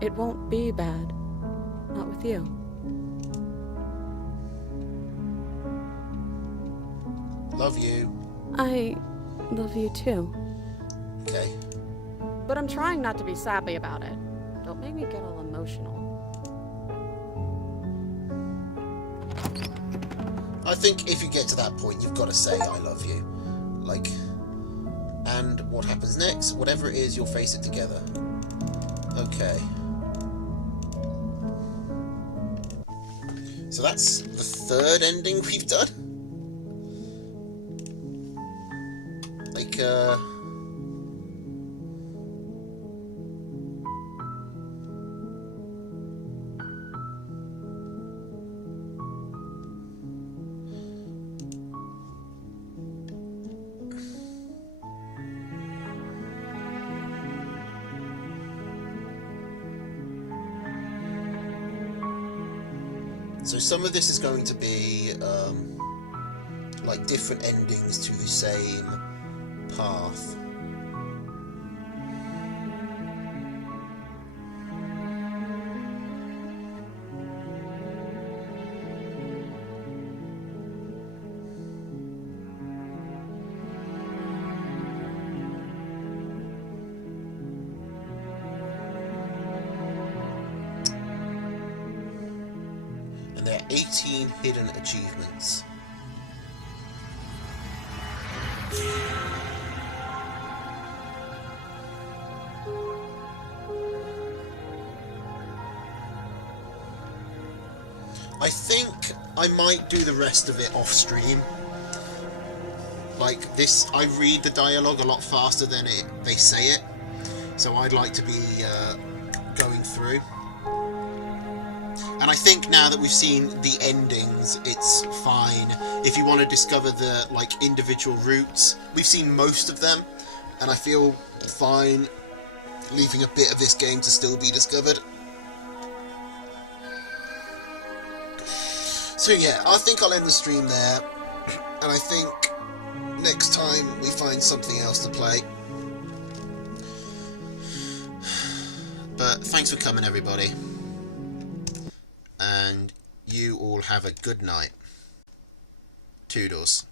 it won't be bad. Not with you. Love you. I love you too. Okay. But I'm trying not to be sappy about it. Don't make me get all emotional. I think if you get to that point, you've got to say I love you. Like, and what happens next, whatever it is, you'll face it together. Okay. So that's the third ending we've done. Like, so some of this is going to be like different endings to the same path. And there are 18 hidden achievements. I think I might do the rest of it off stream. Like this, I read the dialogue a lot faster than they say it, so I'd like to be going through. And I think now that we've seen the endings, it's fine. If you want to discover the individual routes, we've seen most of them, and I feel fine leaving a bit of this game to still be discovered. So yeah, I think I'll end the stream there, and I think next time we find something else to play. But thanks for coming, everybody. And you all have a good night. Toodles.